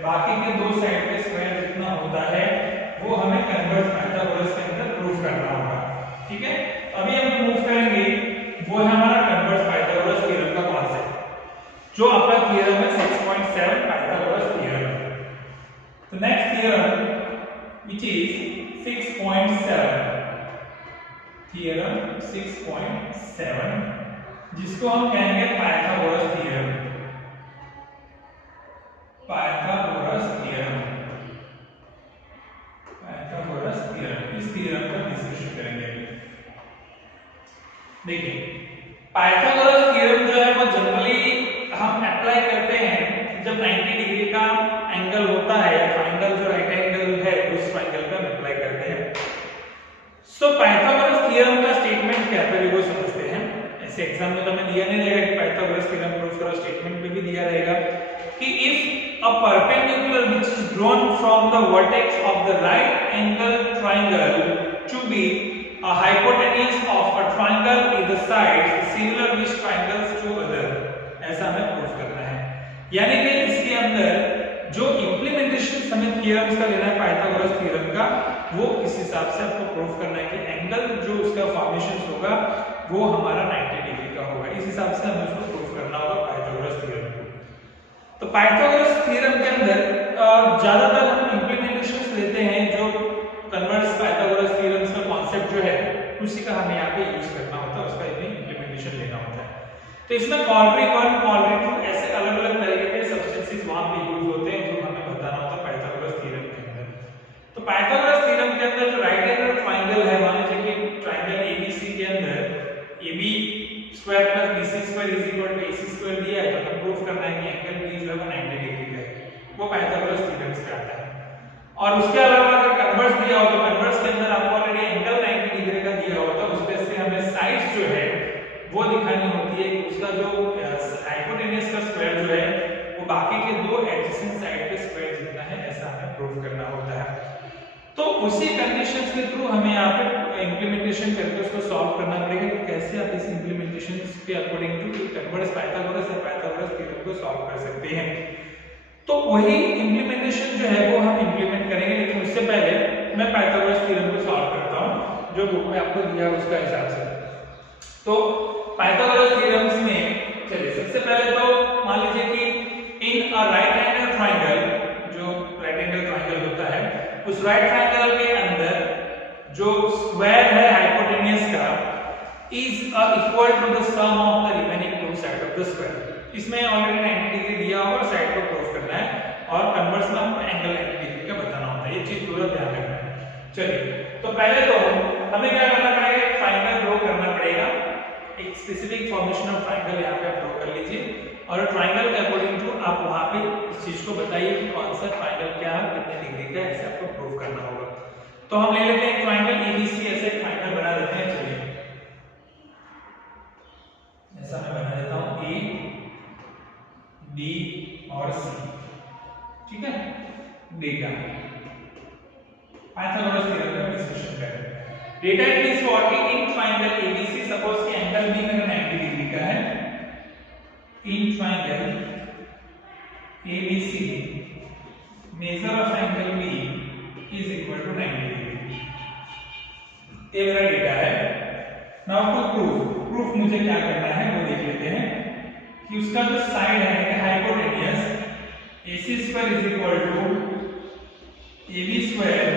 बाकी के दो साइड के स्क्वायर जितना होता है वो हमें कन्वर्स पाइथागोरस के अंदर प्रूव करना होगा। ठीक है, अभी हम मूव करेंगे वो है हमारा कन्वर्स पाइथागोरस थ्योरम का कांसेप्ट, जो आपका थ्योरम है 6.7 पाइथागोरस थ्योरम। तो next theorem which is 6.7 theorem 6.7 जिसको हम कहेंगे Pythagoras theorem. Pythagoras theorem, Pythagoras theorem, इस थ्योरम पर डिस्कशन करेंगे। देखिए पाइथागोरस थ्योरम जो है वो जनरली हम अप्लाई करते हैं जब 90 डिग्री का एंगल होता है, ट्रायंगल जो राइट एंगल है उस ट्रायंगल पे हम अप्लाई करते हैं। सो पाइथागोरस थ्योरम का स्टेटमेंट क्या है वो समझते हैं। ऐसे एग्जाम में तो हमें दिया नहीं रहेगा कि पाइथागोरस थ्योरम प्रूव करो, स्टेटमेंट में भी दिया रहेगा कि if a perpendicular which is drawn from the vertex of the right angle triangle to be a hypotenuse of a triangle is the sides similar which triangles to other, ऐसा हमें prove करना है। यानी कि इसके अंदर जो इंप्लीमेंटेशन हमें थ्योरम्स का लेना है पाइथागोरस थ्योरम का, वो इस हिसाब से आपको प्रूव करना है कि एंगल जो उसका फॉर्मेशन होगा वो हमारा 90 डिग्री का होगा। इस हिसाब से हमें उसको प्रूव करना होगा पाइथागोरस थ्योरम को। तो पाइथागोरस थ्योरम के अंदर ज्यादातर हम इंप्लीमेंटेशंस लेते हैं जो कन्वर्स पाइथागोरस थ्योरम्स का कांसेप्ट जो है उसी का हमें यहाँ पे यूज करना होता है, उसका इतनी इंप्लीमेंटेशन लेना होता है। तो इसमें क्वाड्री 1, क्वाड्री 2 ऐसे अलग अलग तरीके के सब्सटेंसेस वहां पे यूज होते हैं जो हमें बताना होता है पाइथागोरस थ्योरम के अंदर। तो पाइथागोरस थ्योरम के अंदर जो राइट एंगल ट्रायंगल है, मान लीजिए कि ट्रायंगल एबीसी के अंदर AB square plus BC square is equal to AC square दिया है, तो हमें प्रूव करना है कि एंगल B जो है वो 90 डिग्री का है, वो पाइथागोरस थ्योरम से आता है। और उसके अलावा अगर कन्वर्स दिया हो तो कन्वर्स के अंदर आपको ऑलरेडी एंगल 90 डिग्री का दिया होता है, उसपे से हमें साइड्स जो है वो दिखानी होती है कि उसका जो हाइपोटेन्यूज का स्क्वायर जो है वो बाकी के दो एडजेसेंट साइड के स्क्वायर जितना है, ऐसा हमें प्रूव करना होता है। तो उसी कंडीशंस के थ्रू हमें यहाँ पे इंप्लीमेंटेशन करके उसको सॉल्व करना पड़ेगा कि कैसे आप इस इंप्लीमेंटेशंस के अकॉर्डिंग टू कन्वर्स पाइथागोरस या पाइथागोरस थ्योरम को सॉल्व कर सकते हैं। तो वही इंप्लीमेंटेशन जो है वो हम इंप्लीमेंट करेंगे, लेकिन उससे पहले मैं पाइथागोरस थ्योरम को सॉल्व करता हूँ जो बुक में आपको दिया है उसका हिसाब से। तो पाइथागोरस थ्योरम्स में चलिए सबसे पहले तो मान लीजिए कि इन अ राइट एंगल ट्रायंगल, जो राइट एंगल ट्रायंगल होता है उस राइट ट्रायंगल के अंदर जो स्क्वायर है हाइपोटेन्यूज का is equal to the sum of the remaining two side of the square. इसमें ऑलरेडी 90 डिग्री दिया होगा और साइड को प्रूव करना है और कन्वर्स में हमको एंगल 90 डिग्री का बताना होता है, ये चीज पूरा ध्यान रखना है। चलिए तो पहले तो हमें क्या करना पड़ेगा, ट्रायंगल ड्रॉ करना पड़ेगा, एक स्पेसिफिक फॉर्मेशन ऑफ ट्रायंगल यहाँ पे आप ड्रॉ कर लीजिए और ट्रायंगल के अकॉर्डिंग टू आप वहां पे इस चीज को बताइए कि कौन सा ट्रायंगल क्या है, कितने डिग्री का है, ऐसे आपको प्रूव करना होगा। तो हम ले लेते हैं ट्रायंगल एबीसी, ऐसे ट्रायंगल बना देते हैं। चलिए ऐसा मैं बना देता हूं ए बी और सी, ठीक है। डेटा पाइथागोरस थ्योरम का डिस्कशन करें। Data it is for in triangle ABC, suppose कि एंगल बी मेरा 90 डिग्री का है, in triangle ABC measure of angle B is equal to 90 degree. ये मेरा डेटा है। नाउ टू प्रूफ मुझे क्या करना है वो देख लेते हैं कि उसका जो साइड है hypotenuse AC square is equal to AB square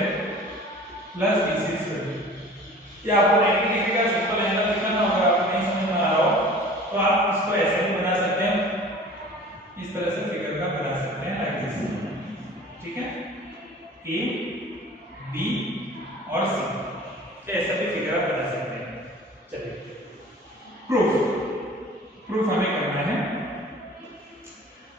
plus BC square. ये आपको 90 डिग्री का सिंपल एंगल निकालना होगा, आपको नहीं समझ में आ रहा हो तो आप इसको ऐसे भी बना सकते हैं, इस तरह से फिगर का बना सकते हैं लाइक दिस, ठीक है। A B और C ऐसा भी फिगर आप बना सकते हैं। चलिए प्रूफ हमें करना है।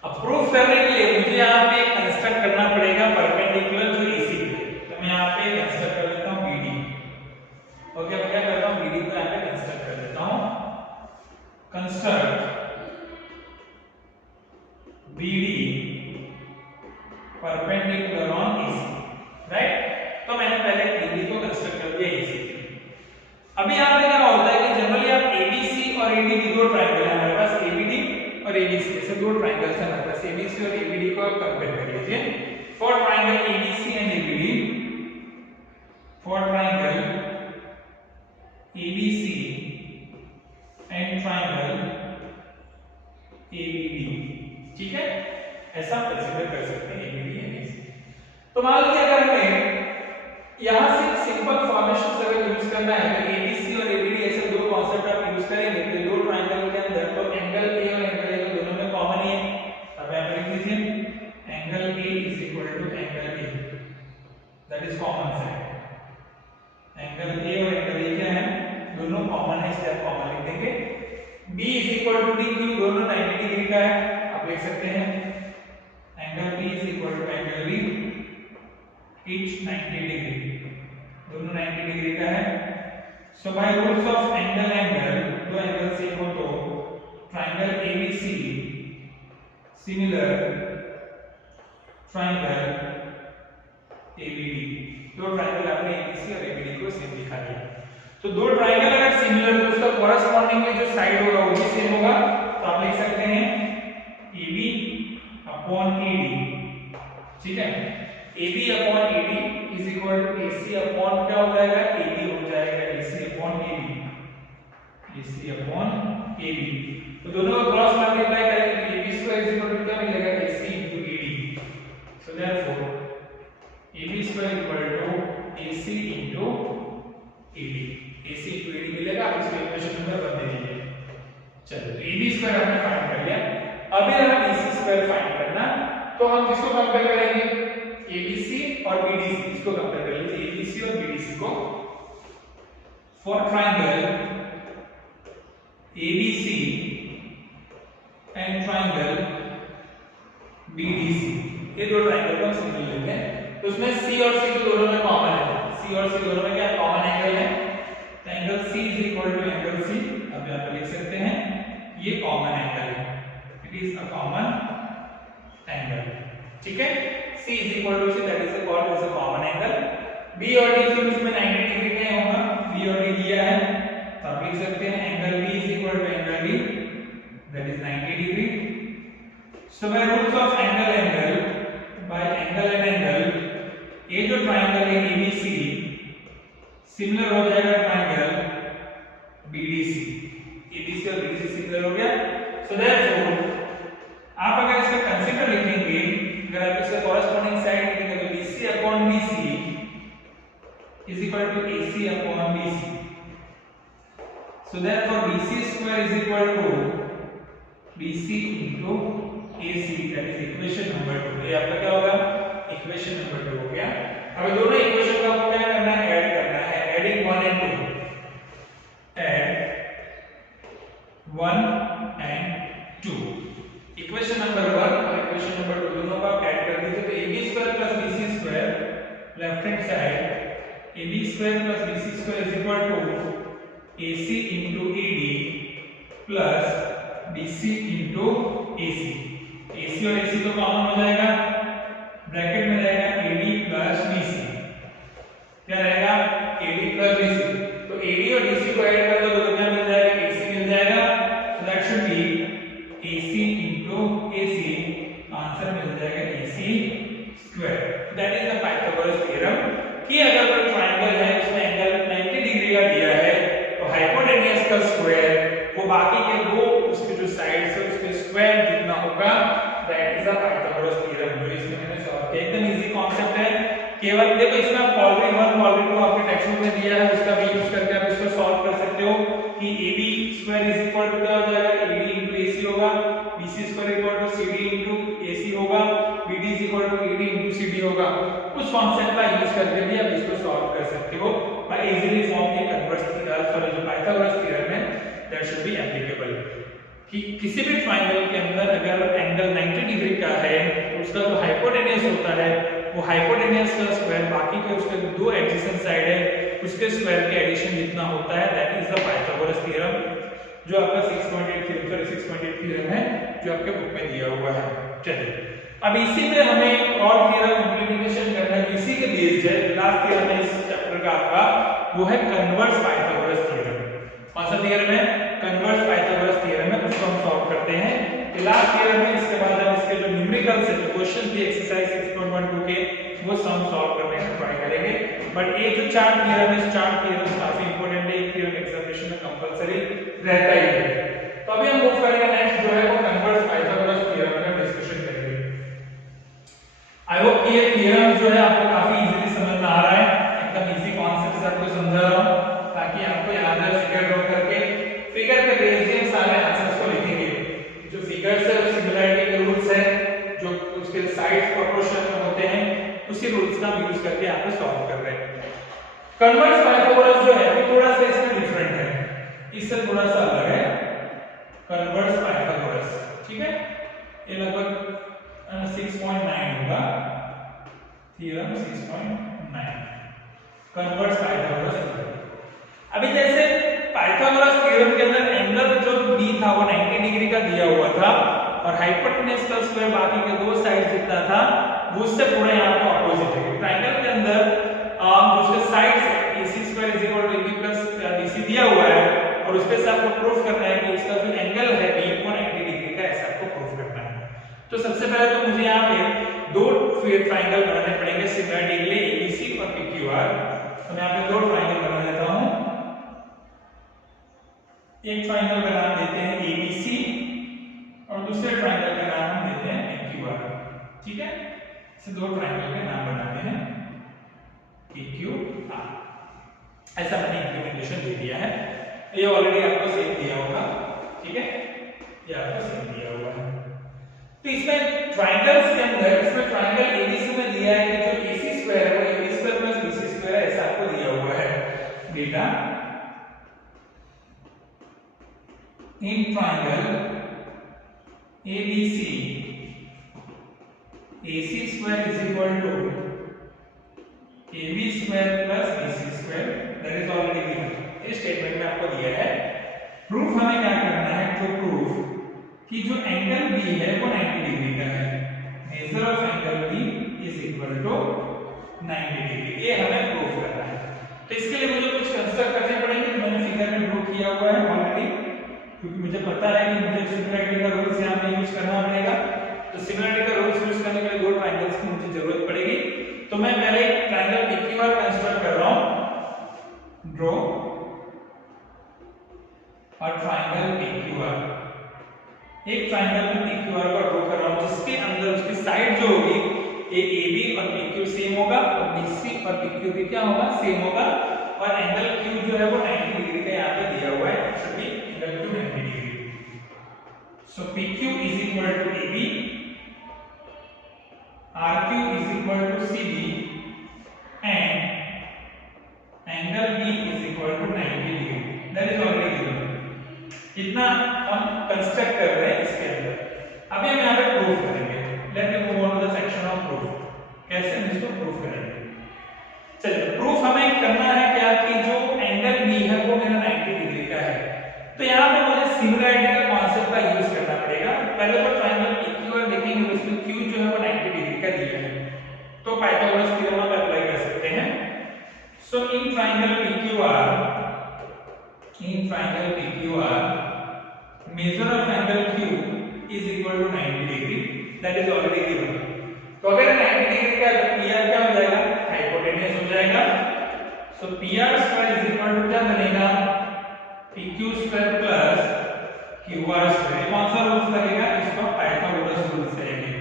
अब प्रूफ करने के लिए मुझे यहाँ पे कंस्ट्रक्ट करना पड़ेगा परपेंडिकुलर जो AC है, तो मैं यहाँ पे कंस्ट्रक्ट कर लेता हूँ BD। ओके, अब क्या करता हूँ BD को यहाँ पे कंस्ट्रक्ट कर लेता हूँ। Construct BD perpendicular on AC, right. तो मैंने पहले BD को कंस्ट्रक्ट कर दिया AC। अभी यहाँ पे क्या होता है कि जनरली आप ABC और AD की दो ट्रायंगल है हमारे पास, ABD और ABC, ऐसे दो ट्रायंगल्स हैं हमारे पास। ABC और ABD को आप कंपेयर कर लीजिए। For triangle ABC and ABD, for triangle ABC and triangle ABD, ठीक है, ऐसा कंसीडर कर सकते हैं ABD एंड AC। तो मान लीजिए अगर हमें यहां से सिंपल फॉर्मेशन अगर यूज करना है तो ABC और ABD ऐसे दो कांसेप्ट आप यूज करेंगे तो दो ट्रायंगल के अंदर तो एंगल A और एंगल A दोनों में कॉमन ही है। अब यहां पर लिख लीजिए angle A is equal to angle A, that is common side. Angle A और एंगल A क्या है, दोनों कॉमन है, इसलिए आप कॉमन लिख देंगे। B is equal to D, क्यों दोनों 90 डिग्री का है, आप लिख सकते हैं angle B is equal to angle D, each 90 degree, दोनों 90 डिग्री का है। So by rules of angle दो एंगल सेम हो तो triangle ABC similar triangle ABD, दो ट्रायंगल आपने ABC और ABD को सेम दिखा दिया। तो दो ट्रायंगल अगर सिमिलर तो उसका कॉरस्पॉन्डिंगली जो साइड होगा वो भी सेम होगा, तो आप लिख सकते हैं AB अपॉन AD, ठीक है। AB upon AD is equal to AC upon क्या हो जाएगा, AB हो जाएगा, AC upon AB, AC upon AB। तो दोनों को क्रॉस मल्टीप्लाई करेंगे तो AB square is equal to क्या मिलेगा, AC into AD। So therefore AB square equal to AC into AD, AC into AD मिलेगा। आप इसको इक्वेशन नंबर 1 दे दीजिए। चलिए चलिए AB स्क्वायर हमने फाइंड कर लिया। अभी हमें BC स्क्वायर फाइंड करना, तो हम किसको कंपेयर करेंगे? ABC और BDC, इसको कंपेयर कर लीजिए ABC और BDC को। For triangle ABC and triangle BDC, ये दो ट्रायंगल को हम सिंपल लेते हैं, तो उसमें C और C दोनों में कॉमन है। C और C दोनों में क्या कॉमन एंगल है? तो angle C is equal to angle C, अब यहां पे लिख सकते हैं ये कॉमन एंगल है, it is a common angle, ठीक है। C is equal to C, that is called as a common angle. B और D से इसमें 90 डिग्री का होगा, B और D दिया है, तो आप लिख सकते हैं angle B is equal to angle D, that is 90 degree. So by rules of angle by angle and angle, ये जो ट्रायंगल है ABC सिमिलर हो जाएगा ट्रायंगल BDC, ABC और BDC सिमिलर हो गया। So therefore आप अगर इसका कंसीडर लिखेंगे, अगर आप इसका कॉरेस्पॉन्डिंग साइड लिखेंगे तो BC upon BC is equal to AC upon BC. So therefore BC square is equal to BC into AC, that is equation number 2। ये आपका क्या होगा? इक्वेशन नंबर 2 हो गया। अब दोनों इक्वेशन का आपको क्या करना है? ऐड करना है, adding 1 and 2, add 1 and 2, equation number 1 और इक्वेशन नंबर 2 दोनों का ऐड कर दीजिए, तो AB square plus BC square left hand side AB square plus BC square is equal to AC into AD plus BC into AC। AC और AC तो common हो जाएगा, ब्रैकेट में रहेगा AD प्लस BC, क्या रहेगा? AD प्लस BC, तो AD और DC को ऐड कर दो तो क्या मिल जाएगा? AC मिल जाएगा, so that should be AC into AC, answer मिल जाएगा AC square. That is the Pythagoras theorem कि अगर कोई ट्रायंगल है उसमें एंगल 90 डिग्री का दिया है, तो हाइपोटेन्यूज का स्क्वायर वो बाकी के दो उसके जो साइड्स है उसके स्क्वायर जितना होगा, that is the Pythagoras theorem. जो इसमें मैंने सॉल्व किया, एकदम इजी कांसेप्ट है। केवल देखो इसमें पॉलिटी 1 पॉलिटी 2 आपके टेक्स्ट बुक में दिया है, उसका भी यूज करके आप इसको सॉल्व कर सकते हो कि AB square is equal to क्या हो जाएगा? AD into AC होगा, BC square equal to CD into AC होगा, BD is equal to AD into CD होगा। उस कांसेप्ट का यूज करके भी आप इसको सॉल्व कर सकते हो बाय इजीली फॉर्म के कन्वर्स थ्योरम, जो पाइथागोरस थ्योरम है दैट शुड बी एप्लीकेबल। कि किसी भी ट्रायंगल के अंदर अगर एंगल 90 डिग्री का है तो उसका जो हाइपोटेन्यूज होता है वो हाइपोटेन्यूज का स्क्वायर बाकी के उसके दो एडजेसेंट साइड है उसके स्क्वायर के एडिशन जितना होता है, that is the Pythagoras theorem, जो आपका 6.8 थ्योरम है जो आपके बुक में दिया हुआ है। चलिए अब इसी में हमें और थ्योरम इंप्लीमेंटेशन करना है, इसी के बेस्ड है लास्ट थ्योरम है इस चैप्टर का आपका, वो है कन्वर्स पाइथागोरस थ्योरम। कौन सा थ्योरम है? कन्वर्स पाइथागोरस थ्योरम है, उसको हम सॉल्व करते हैं। ये लास्ट थ्योरम है, इसके बाद हम इसके जो न्यूमेरिकल्स है, जो क्वेश्चन थी एक्सरसाइज 6.12 के, वो हम सॉल्व करने का ट्राई करेंगे। बट ये जो चार थ्योरम है, इस चार थ्योरम काफी इंपॉर्टेंट है, एक थ्योरम एग्जामिनेशन में कंपलसरी रहता ही है। तो अभी हम मूव करेंगे नेक्स्ट जो है वो कन्वर्स पाइथागोरस थ्योरम का डिस्कशन करेंगे। आई होप कि ये थ्योरम जो है आपको काफी इजीली समझ में आ रहा है, एकदम इजी कॉन्सेप्ट से आपको समझा रहा हूं ताकि आपको याद रहे। फिगर ड्रॉ करके फिगर पे बेस्ड हम सारे आंसर्स को लिखेंगे। जो फिगर्स है वो सिमिलरिटी के रूल्स है, जो उसके साइड्स प्रोपोर्शनल में होते हैं, उसी रूल्स का हम यूज करके यहाँ पे सॉल्व कर रहे हैं। कन्वर्स पाइथागोरस जो है वो थोड़ा सा इसमें डिफरेंट है, इससे थोड़ा सा अलग है कन्वर्स पाइथागोरस, ठीक है। ये लगभग 6.9 होगा, थ्योरम 6.9 कन्वर्स पाइथागोरस थ्योरम। अभी जैसे पाइथागोरस थ्योरम के अंदर एंगल जो B था वो 90 डिग्री का दिया हुआ था और हाइपोटेन्यूज का स्क्वायर बाकी के दो साइड जितना था वो उससे पूरा यहाँ पे ऑपोजिट है। ट्रायंगल के अंदर जो उसके साइड्स है AC square is equal to AB plus BC दिया हुआ है और उस पे से आपको प्रूफ करना है कि इसका जो एंगल है B को 90 डिग्री का, ऐसा आपको प्रूफ करना है। तो सबसे पहले तो मुझे यहाँ पे दो ट्रायंगल बनाने पड़ेंगे सिमिलरिटी के लिए, ABC और PQR। तो मैं यहाँ पे दो ट्रायंगल बना देता हूँ। एक ट्रायंगल का नाम देते हैं ABC और दूसरे ट्रायंगल का नाम हम देते हैं PQR, ठीक है। इसे दो ट्रायंगल के नाम बनाते हैं PQR। ऐसा मैंने इंप्लीमेंटेशन दे दिया है, ये ऑलरेडी आपको सेव दिया होगा, ठीक है। ये आपको सेम दिया हुआ है। तो इसमें ट्रायंगल्स के अंदर इसमें ट्रायंगल एबीसी में दिया है कि जो AC स्क्वायर है वो AB square plus BC square है, ऐसा आपको दिया हुआ है। Data in triangle ABC AC square is equal to AB square plus BC square, that is already given. इस स्टेटमेंट में आपको दिया है। प्रूफ हमें क्या करना है, तो प्रूफ कि जो एंगल B है वो 90 डिग्री का है। Measure of angle B is equal to 90 degree, ये हमें प्रूफ करना है। तो इसके लिए मुझे कुछ कंस्ट्रक्ट करने पड़ेंगे, तो मैंने फिगर में ड्रॉ किया हुआ है ऑलरेडी, क्योंकि मुझे पता है कि मुझे सिमिलरिटी का रूल्स यहां पे यूज करना पड़ेगा। तो सिमिलरिटी का रूल्स यूज करने के लिए दो ट्रायंगल्स की मुझे जरूरत पड़ेगी। तो मैं पहले एक ट्रायंगल PQR कंस्ट्रक्ट कर रहा हूं, ड्रॉ और ट्रायंगल PQR, एक ट्रायंगल में PQR को ड्रॉ कर रहा हूं जिसके अंदर उसकी साइड जो होगी एक AB और PQ सेम होगा और BC और PQ भी क्या होगा, सेम होगा, और एंगल Q जो है वो 90 डिग्री का यहां पे दिया हुआ है, सभी angle Q 90 degree. So PQ is equal to AB, RQ is equal to CB and angle B is equal to 90 degree, that is already given. इतना हम कंस्ट्रक्ट कर रहे हैं इसके अंदर। अभी हम यहां पे प्रूफ करेंगे। Let me move on to the section of proof. कैसे हम इसको प्रूफ करेंगे, चलिए प्रूफ हमें करना है क्या कि जो एंगल B है वो मेरा 90 डिग्री का है। तो यहां पे मुझे सिमिलरिटी का कांसेप्ट का यूज करना पड़ेगा। पहले तो ट्रायंगल PQR देखेंगे, उसमें Q जो है वो 90 डिग्री का दिया है, तो पाइथागोरस थ्योरम आप अप्लाई कर सकते हैं। So in triangle PQR measure of angle Q is equal to 90 degree, that is already given। तो अगर 90 डिग्री का PR क्या हो जाएगा, हाइपोटेन्यूस हो जाएगा। So PR square is equal to क्या बनेगा, PQ square plus QR square. कौन सा रूल्स लगेगा, इसको पाइथागोरस रूल्स कहेंगे।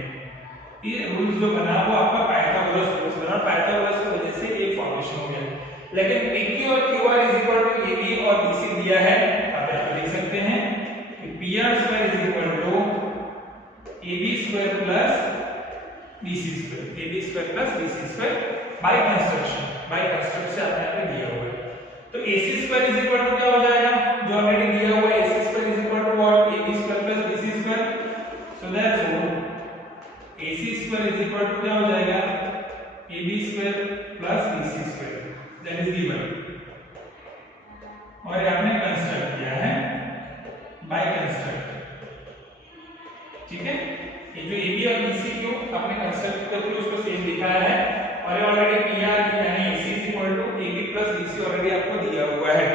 ये रूल्स जो बना वो आपका पाइथागोरस रूल्स बना, पाइथागोरस की वजह से एक फॉर्मेशन हो गया। लेकिन PQ और QR is equal to AB और BC दिया है, आप यहां पे लिख सकते हैं PR square is equal to AB square plus BC square, AB square plus BC square by construct से आपने यहां पे दिया हुआ है। तो AC square is equal to क्या हो जाएगा, जो ऑलरेडी दिया हुआ है, AC square is equal to what, AB square plus BC square. So that's AC square is equal to क्या हो जाएगा, AB square plus BC square, that is given. और ये आपने कंस्ट्रक्ट किया है बाय कंस्ट्रक्ट, ठीक है। ये जो AB और BC को आपने कंस्ट्रक्ट करके उसको सेम दिखाया है, और ये ऑलरेडी PR यानी AC is equal to AB plus BC already आपको दिया हुआ है।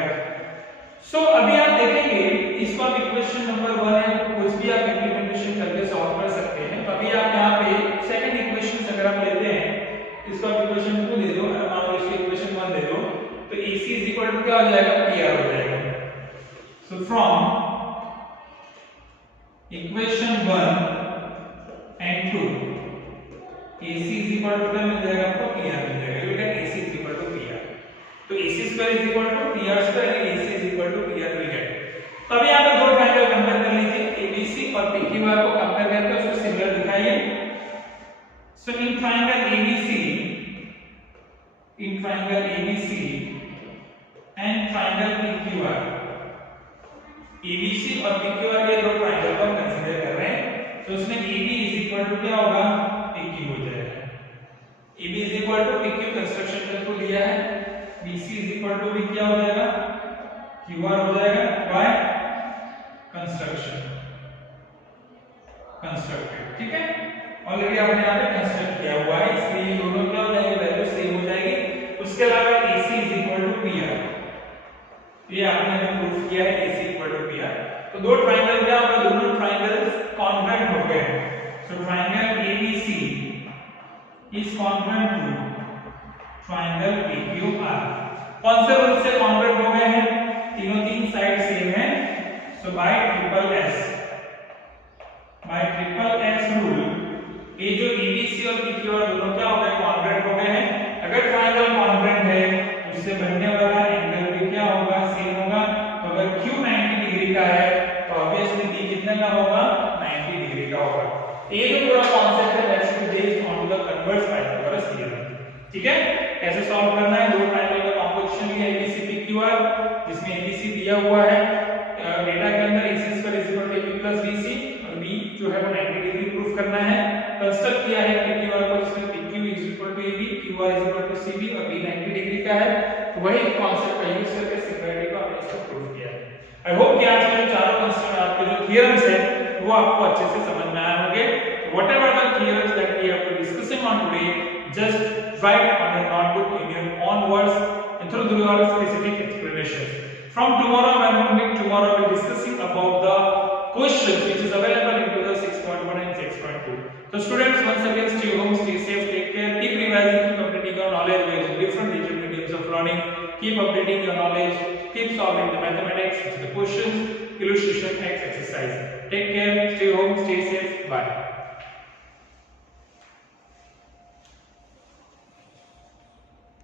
सो अभी आप देखेंगे इसको आप इक्वेशन नंबर 1 है कुछ भी आप इंप्लीमेंटेशन करके सॉल्व कर सकते हैं। तो अभी आप यहां पे सेकंड इक्वेशन अगर आप लेते हैं, इसको आप इक्वेशन 2 दे दो, और मान लो इसको इक्वेशन 1 दे दो, तो AC इज इक्वल टू क्या हो जाएगा, PR हो जाएगा। So from equation 1 and 2 AC is equal to क्या मिल जाएगा आपको, PR मिल जाएगा। You get AC is equal to PR। तो AC square is equal to PR square and AC is equal to PR will get. तो अभी यहां पे दो ट्रायंगल कंपेयर कर लीजिए, ABC और PQR को कंपेयर करके उसको सिमिलर दिखाइए। So in triangle ABC and triangle PQR, ABC और PQR के दो ट्रायंगल को हम कंसीडर कर रहे हैं। तो उसमें AB इज इक्वल टू क्या होगा, PQ हो जाएगा। AB is equal to PQ construction में को लिया है, BC इज इक्वल टू भी क्या हो जाएगा, QR हो जाएगा बाय कंस्ट्रक्टेड, ठीक है। ऑलरेडी आपने यहां पे कंस्ट्रक्ट किया हुआ है, इसलिए ये दोनों क्या हो जाएंगे, वैल्यू सेम हो जाएगी। उसके अलावा AC is equal to PR, ये आपने प्रूफ किया है AC इक्वल टू PR। तो दो ट्रायंगल क्या हो गए, दोनों ट्रायंगल्स कॉन्ग्रुएंट हो गए। So triangle ABC is congruent to triangle PQR। कौन से रूल से कॉन्ग्रुएंट हो गए हैं, तीन साइड सेम है। So bye triple S rule, ये जो ABC और PQR दोनों क्या हो गए, कॉन्ग्रुएंट हो गए हैं। अगर ट्रायंगल कॉन्ग्रुएंट है उससे बनने वाला एंगल भी क्या होगा, सेम होगा। तो अगर Q 90 डिग्री का है तो ऑब्वियसली D कितना का होगा 90 डिग्री का होगा। ये जो पूरा कॉन्सेप्ट है that should be based on the converse Pythagoras theorem. ठीक है, कैसे सॉल्व करना है? दो ट्रायंगल का कॉम्पोजिशन लिया ABC PQR, जिसमें ABC दिया हुआ है डेटा के अंदर AC square is equal to AB plus BC और B जो है वो 90 डिग्री प्रूफ करना है। कंस्ट्रक्ट किया है PQR को, जिसमें PQ is equal to AB, QR is equal to CB और B 90 डिग्री का है। तो वही कॉन्सेप्ट का यूज करके सिक्योरिटी को हमने इसको प्रूफ किया है। आई होप कि आज के जो चारों कंसेप्ट आपके जो थियरम्स है वो आपको अच्छे से समझ में आए होंगे। Whatever the theorems that we have been discussing on today, just write on your notebook in your own words and through your specific explanations. From tomorrow, when we meet tomorrow, we will be discussing about the questions which is available into the 6.1 and 6.2. So students, once again, stay home, stay safe, take care, keep revising, keep updating your knowledge with different digital mediums of learning, keep updating your knowledge, keep solving the mathematics, the questions, illustration, exercise. Take care, stay home, stay safe, bye.